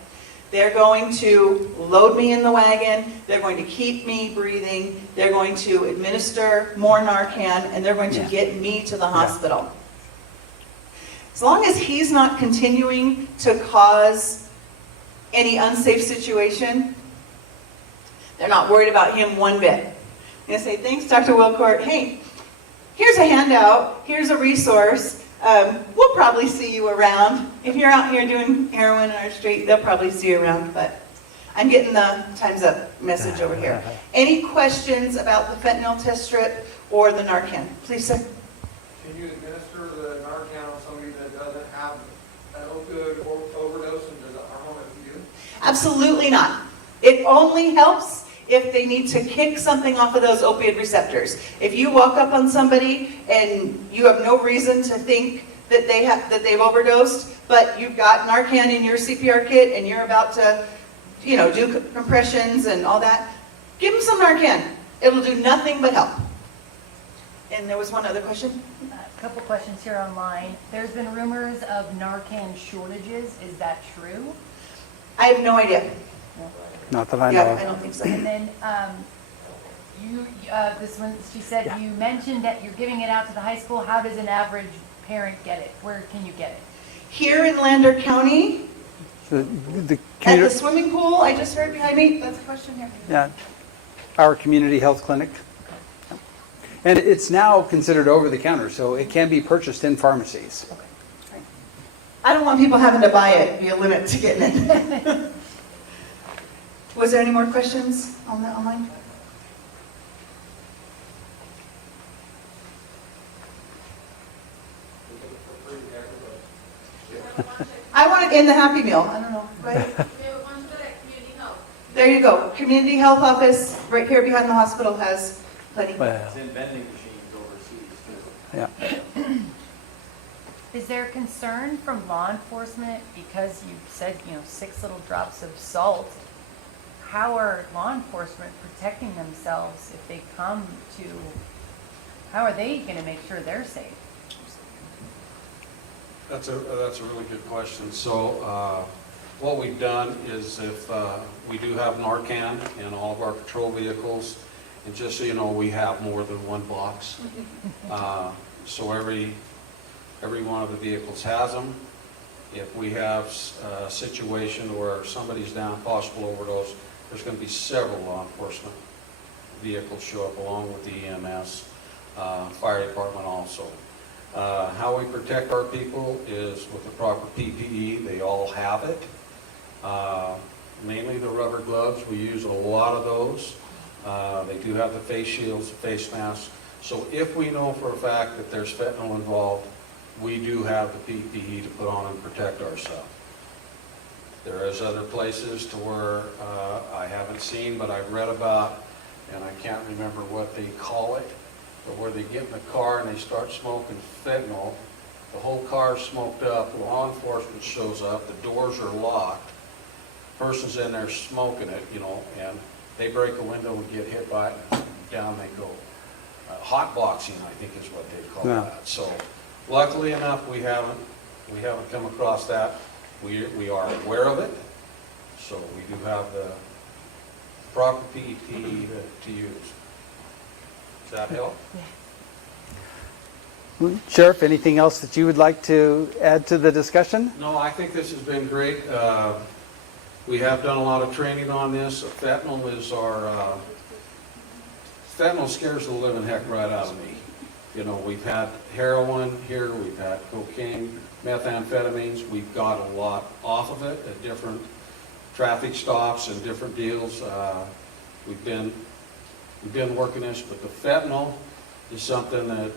They're going to load me in the wagon, they're going to keep me breathing, they're going to administer more Narcan, and they're going to get me to the hospital. As long as he's not continuing to cause any unsafe situation, they're not worried about him one bit. I'm going to say, thanks, Dr. Wilcourt. Hey, here's a handout, here's a resource. We'll probably see you around. If you're out here doing heroin on our street, they'll probably see you around, but I'm getting the time's up message over here. Any questions about the fentanyl test strip or the Narcan? Please, sir. Can you administer the Narcan on somebody that doesn't have an opioid overdose, and does it harm them if you do? Absolutely not. It only helps if they need to kick something off of those opioid receptors. If you walk up on somebody and you have no reason to think that they've overdosed, but you've got Narcan in your CPR kit and you're about to, do compressions and all that, give them some Narcan. It'll do nothing but help. And there was one other question. A couple questions here online. There's been rumors of Narcan shortages. Is that true? I have no idea. Not that I know Yeah, of. I don't think so. And then this one, she said, you mentioned that you're giving it out to the high school. How does an average parent get it? Where can you get it? Here in Lander County, The at the swimming pool, I just heard behind me. That's a question here. Yeah, our community health clinic. And it's now considered over the counter, so it can be purchased in pharmacies. I don't want people having to buy it, be a limit to getting it. Was there any more questions on that online? I want it in the Happy Meal. I don't know. Go ahead. There you go. Community health office right here behind the hospital has plenty. It's in vending machines overseas too. Yeah. Is there concern from law enforcement because you said, 6 little drops of salt? How are law enforcement protecting themselves if they come to, how are they going to make sure they're safe? That's a really good question. So what we've done is if we do have Narcan in all of our patrol vehicles, and just so you know, we have more than one box. So every one of the vehicles has them. If we have a situation where somebody's down, possible overdose, there's going to be several law enforcement vehicles show up along with the EMS, fire department also. How we protect our people is with the proper PPE. They all have it. Mainly the rubber gloves. We use a lot of those. They do have the face shields, the face masks. So if we know for a fact that there's fentanyl involved, we do have the PPE to put on and protect ourselves. There is other places to where I haven't seen, but I've read about, and I can't remember what they call it, but where they get in the car and they start smoking fentanyl, the whole car's smoked up, law enforcement shows up, the doors are locked, person's in there smoking it, and they break a window and get hit by it, and down they go. Hot boxing, I think is what they call that. So luckily enough, we haven't come across that. We are aware of it, so we do have the proper PPE to use. Does that help? Sheriff, anything else that you would like to add to the discussion? No, I think this has been great. We have done a lot of training on this. Fentanyl is fentanyl scares the living heck right out of me. You know, we've had heroin here, we've had cocaine, methamphetamines. We've got a lot off of it at different traffic stops and different deals. We've been working this, but the fentanyl is something that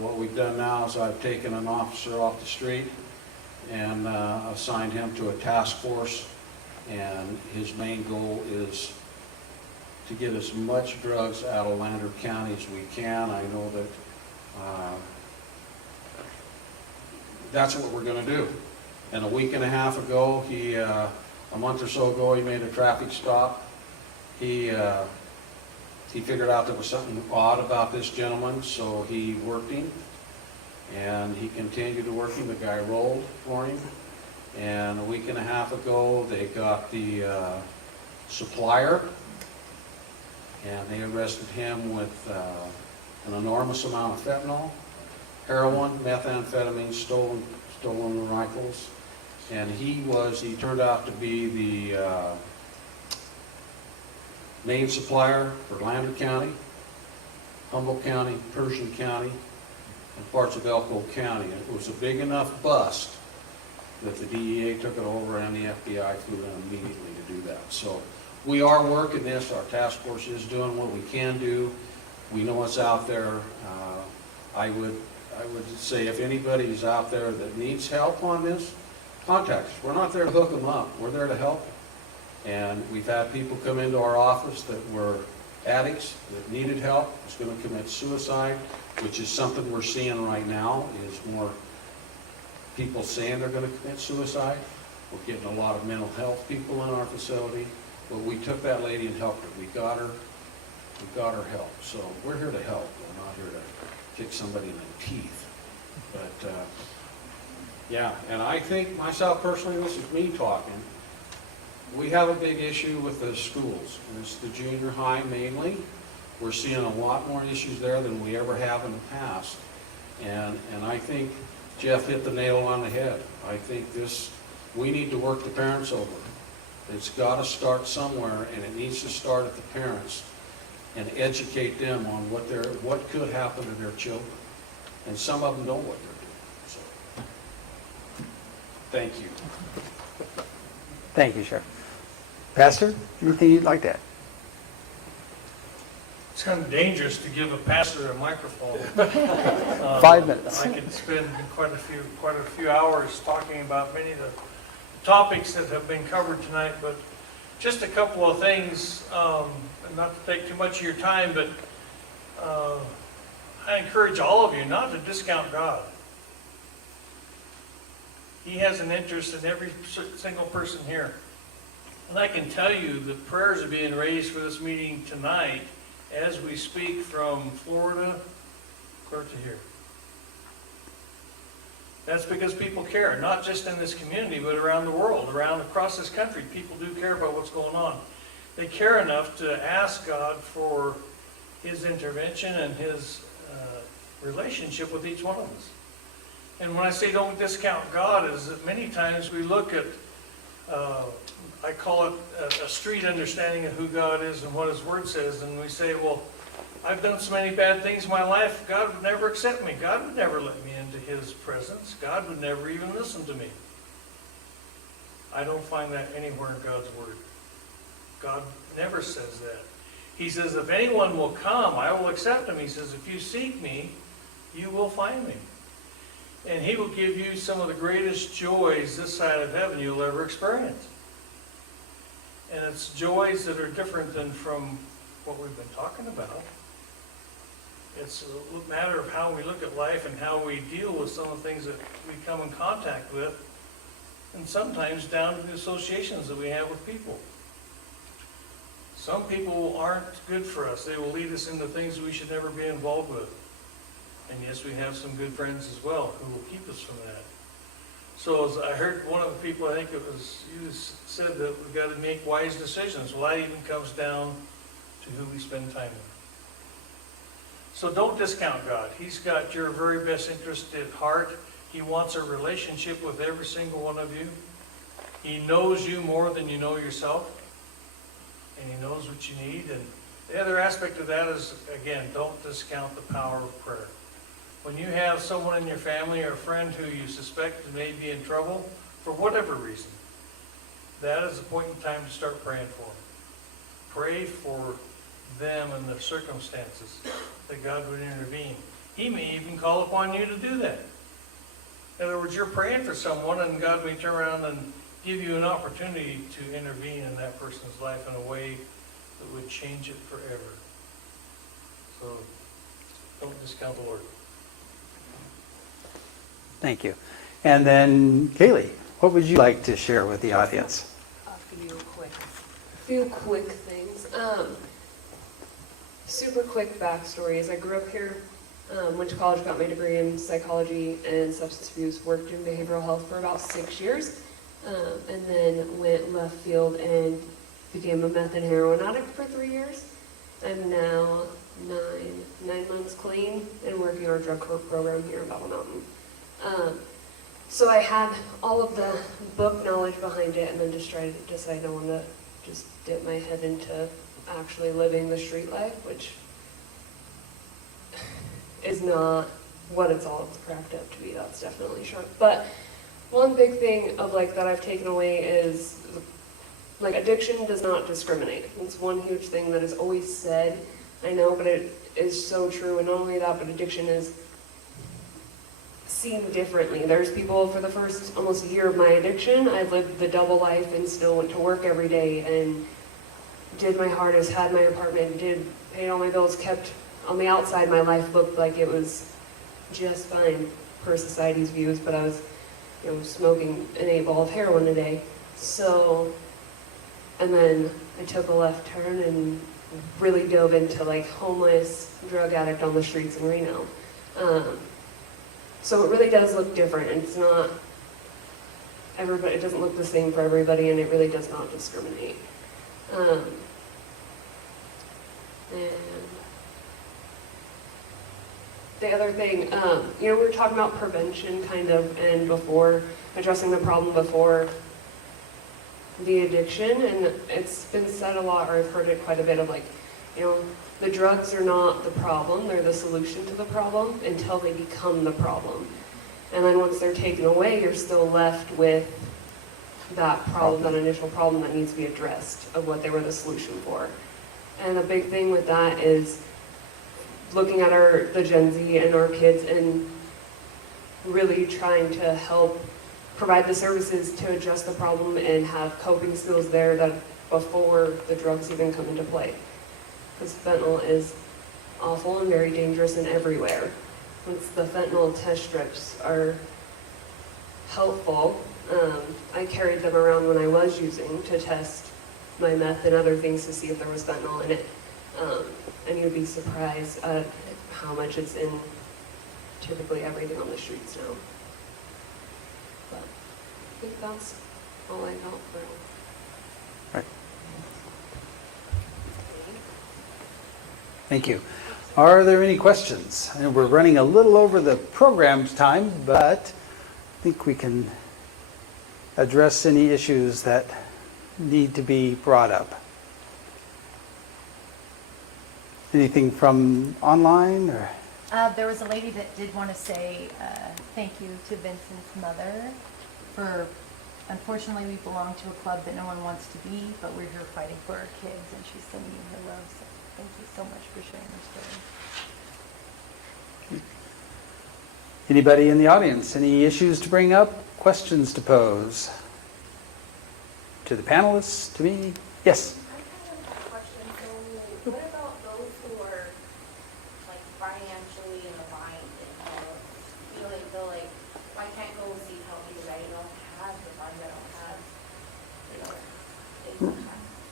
what we've done now is I've taken an officer off the street and assigned him to a task force, and his main goal is to get as much drugs out of Lander County as we can. I know that that's what we're going to do. And a week and a half ago, a month or so ago, he made a traffic stop. He figured out there was something odd about this gentleman, so he worked him, and he continued to work him. The guy rolled for him, and a week and a half ago, they got the supplier, and they arrested him with an enormous amount of fentanyl, heroin, methamphetamine, stolen rifles, and he turned out to be the main supplier for Lander County, Humboldt County, Pershing County, and parts of Elko County. And it was a big enough bust that the DEA took it over and the FBI flew in immediately to do that. So we are working this. Our task force is doing what we can do. We know it's out there. I would say if anybody's out there that needs help on this, contact us. We're not there to hook them up. We're there to help them. And we've had people come into our office that were addicts that needed help, was going to commit suicide, which is something we're seeing right now, is more people saying they're going to commit suicide. We're getting a lot of mental health people in our facility. But we took that lady and helped her. We got her help. So we're here to help. We're not here to kick somebody in the teeth. But yeah, and I think myself personally, this is me talking, we have a big issue with the schools, and it's the junior high mainly. We're seeing a lot more issues there than we ever have in the past. And I think Jeff hit the nail on the head. I think we need to work the parents over. It's got to start somewhere, and it needs to start at the parents and educate them on what could happen to their children. And some of them know what they're doing. So, thank you. Thank you, Sheriff. Pastor, anything you'd like to add? It's kind of dangerous to give a pastor a microphone. 5 minutes. I could spend quite a few hours talking about many of the topics that have been covered tonight, but just a couple of things, and not to take too much of your time, but I encourage all of you not to discount God. He has an interest in every single person here. And I can tell you that prayers are being raised for this meeting tonight as we speak from Florida clear to here. That's because people care, not just in this community, but around the world, across this country. People do care about what's going on. They care enough to ask God for His intervention and His relationship with each one of us. And when I say don't discount God, is that many times we look at, I call it a street understanding of who God is and what His Word says, and we say, well, I've done so many bad things in my life, God would never accept me. God would never let me into His presence. God would never even listen to me. I don't find that anywhere in God's Word. God never says that. He says, if anyone will come, I will accept him. He says, if you seek me, you will find me. And He will give you some of the greatest joys this side of heaven you'll ever experience. And it's joys that are different than from what we've been talking about. It's a matter of how we look at life and how we deal with some of the things that we come in contact with, and sometimes down to the associations that we have with people. Some people aren't good for us. They will lead us into things we should never be involved with. And yes, we have some good friends as well who will keep us from that. So as I heard one of the people, I think it was you, said that we've got to make wise decisions. Well, that even comes down to who we spend time with. So don't discount God. He's got your very best interest at heart. He wants a relationship with every single one of you. He knows you more than you know yourself. And he knows what you need. And the other aspect of that is, again, don't discount the power of prayer. When you have someone in your family or a friend who you suspect may be in trouble, for whatever reason, that is a point in time to start praying for them. Pray for them and the circumstances that God would intervene. He may even call upon you to do that. In other words, you're praying for someone and God may turn around and give you an opportunity to intervene in that person's life in a way that would change it forever. So don't discount the Lord. Thank you. And then Kaylee, what would you like to share with the audience? A few quick things. Super quick backstories. I grew up here, went to college, got my degree in psychology and substance abuse, worked in behavioral health for about 6 years, and then went left field and became a meth and heroin addict for 3 years. I'm now nine months clean and working our drug court program here in Battle Mountain. So I had all of the book knowledge behind it and then just decided I want to just dip my head into actually living the street life, which is not what it's all cracked up to be. That's definitely sharp. But one big thing of like that I've taken away is like addiction does not discriminate. It's one huge thing that is always said. I know, but it is so true. And not only that, but addiction is seen differently. There's people for the first almost year of my addiction, I lived the double life and still went to work every day and did my hardest, had my apartment, paid all my bills, kept on the outside my life looked like it was just fine per society's views, but I was, smoking an 8 ball of heroin a day. So, and then I took a left turn and really dove into like homeless, drug addict on the streets in Reno. So it really does look different. It's not everybody. It doesn't look the same for everybody, and it really does not discriminate. And the other thing, we were talking about prevention kind of, and before addressing the problem before the addiction, and it's been said a lot, or I've heard it quite a bit of like, the drugs are not the problem, they're the solution to the problem until they become the problem. And then once they're taken away, you're still left with that problem, that initial problem that needs to be addressed of what they were the solution for. And a big thing with that is looking at the Gen Z and our kids and really trying to help provide the services to address the problem and have coping skills there that before the drugs even come into play. Because fentanyl is awful and very dangerous and everywhere. Once the fentanyl test strips are helpful, I carried them around when I was using to test my meth and other things to see if there was fentanyl in it. And you'd be surprised at how much it's in typically everything on the streets now. But I think that's all I got for now. Right. Thank you. Are there any questions? I know we're running a little over the program's time, but I think we can address any issues that need to be brought up. Anything from online or? There was a lady that did want to say thank you to Vincent's mother for, unfortunately we belong to a club that no one wants to be, but we're here fighting for our kids and she's sending you her love. So thank you so much for sharing your story. Anybody in the audience? Any issues to bring up? Questions to pose? To the panelists? To me? Yes? I have a question. So what about those who are like financially in a bind and feel like I can't go seek help because I don't have the funds, I don't have,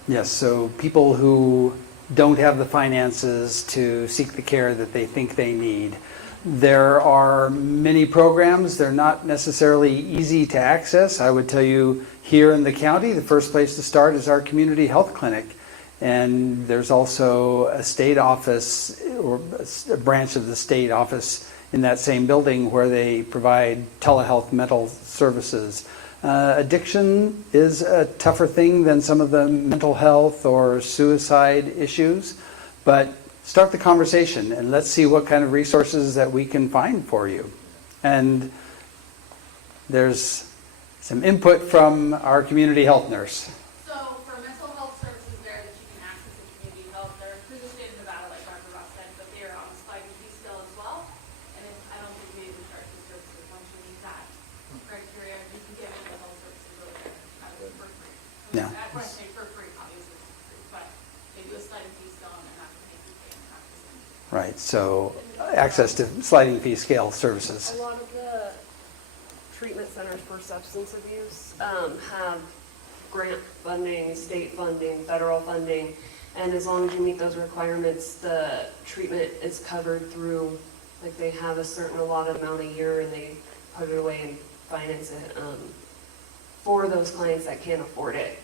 Yes, so people who don't have the finances to seek the care that they think they need. There are many programs. They're not necessarily easy to access. I would tell you here in the county, the first place to start is our community health clinic. And there's also a state office or a branch of the state office in that same building where they provide telehealth mental services. Addiction is a tougher thing than some of the mental health or suicide issues, but start the conversation and let's see what kind of resources that we can find for you. And there's some input from our community health nurse. So for mental health services there that you can access in community health, they're through the state of Nevada, like Dr. Ross said, but they are on the sliding fee scale as well. And I don't think we even charge the services once you meet that criteria. You can get mental health services over there for free. Yeah. I want to say for free, obviously it's free, but they do a sliding fee scale and they're not going to make you pay in practice. Right, so access to sliding fee scale services. A lot of the treatment centers for substance abuse have grant funding, state funding, federal funding, and as long as you meet those requirements, the treatment is covered through, like they have a certain allotted amount a year and they put it away and finance it for those clients that can't afford it.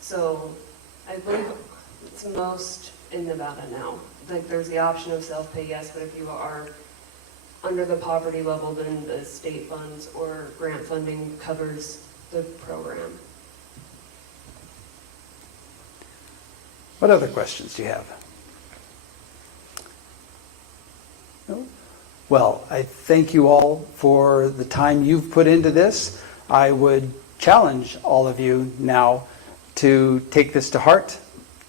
So I believe it's most in Nevada now. Like there's the option of self-pay, yes, but if you are under the poverty level, then the state funds or grant funding covers the program. What other questions do you have? No? Well, I thank you all for the time you've put into this. I would challenge all of you now to take this to heart,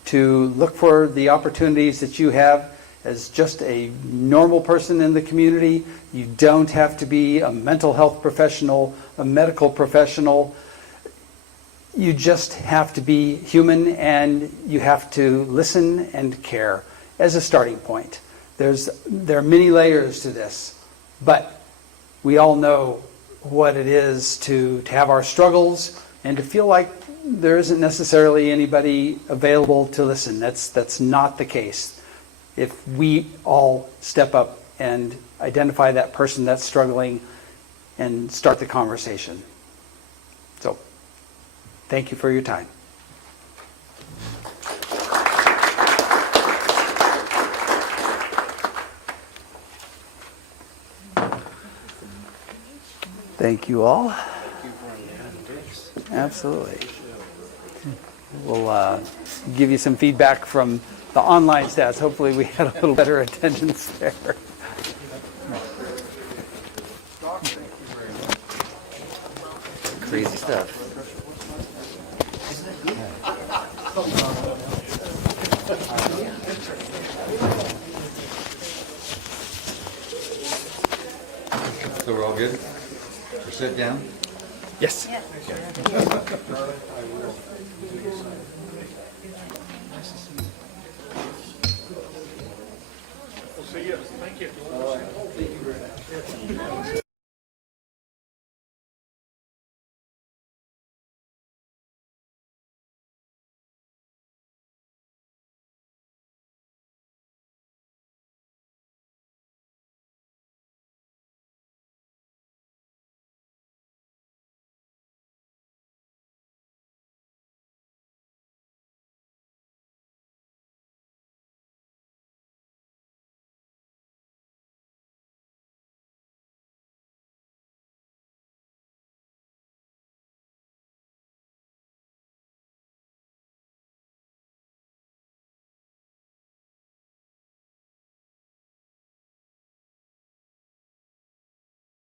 to look for the opportunities that you have as just a normal person in the community. You don't have to be a mental health professional, a medical professional. You just have to be human and you have to listen and care as a starting point. There are many layers to this, but we all know what it is to have our struggles and to feel like there isn't necessarily anybody available to listen. That's not the case. If we all step up and identify that person that's struggling and start the conversation. So, thank you for your time. Thank you all. Absolutely. We'll give you some feedback from the online stats. Hopefully we had a little better attendance there. Crazy stuff. So we're all good? We're sit down? Yes. We'll see you. Thank you. Thank you very much.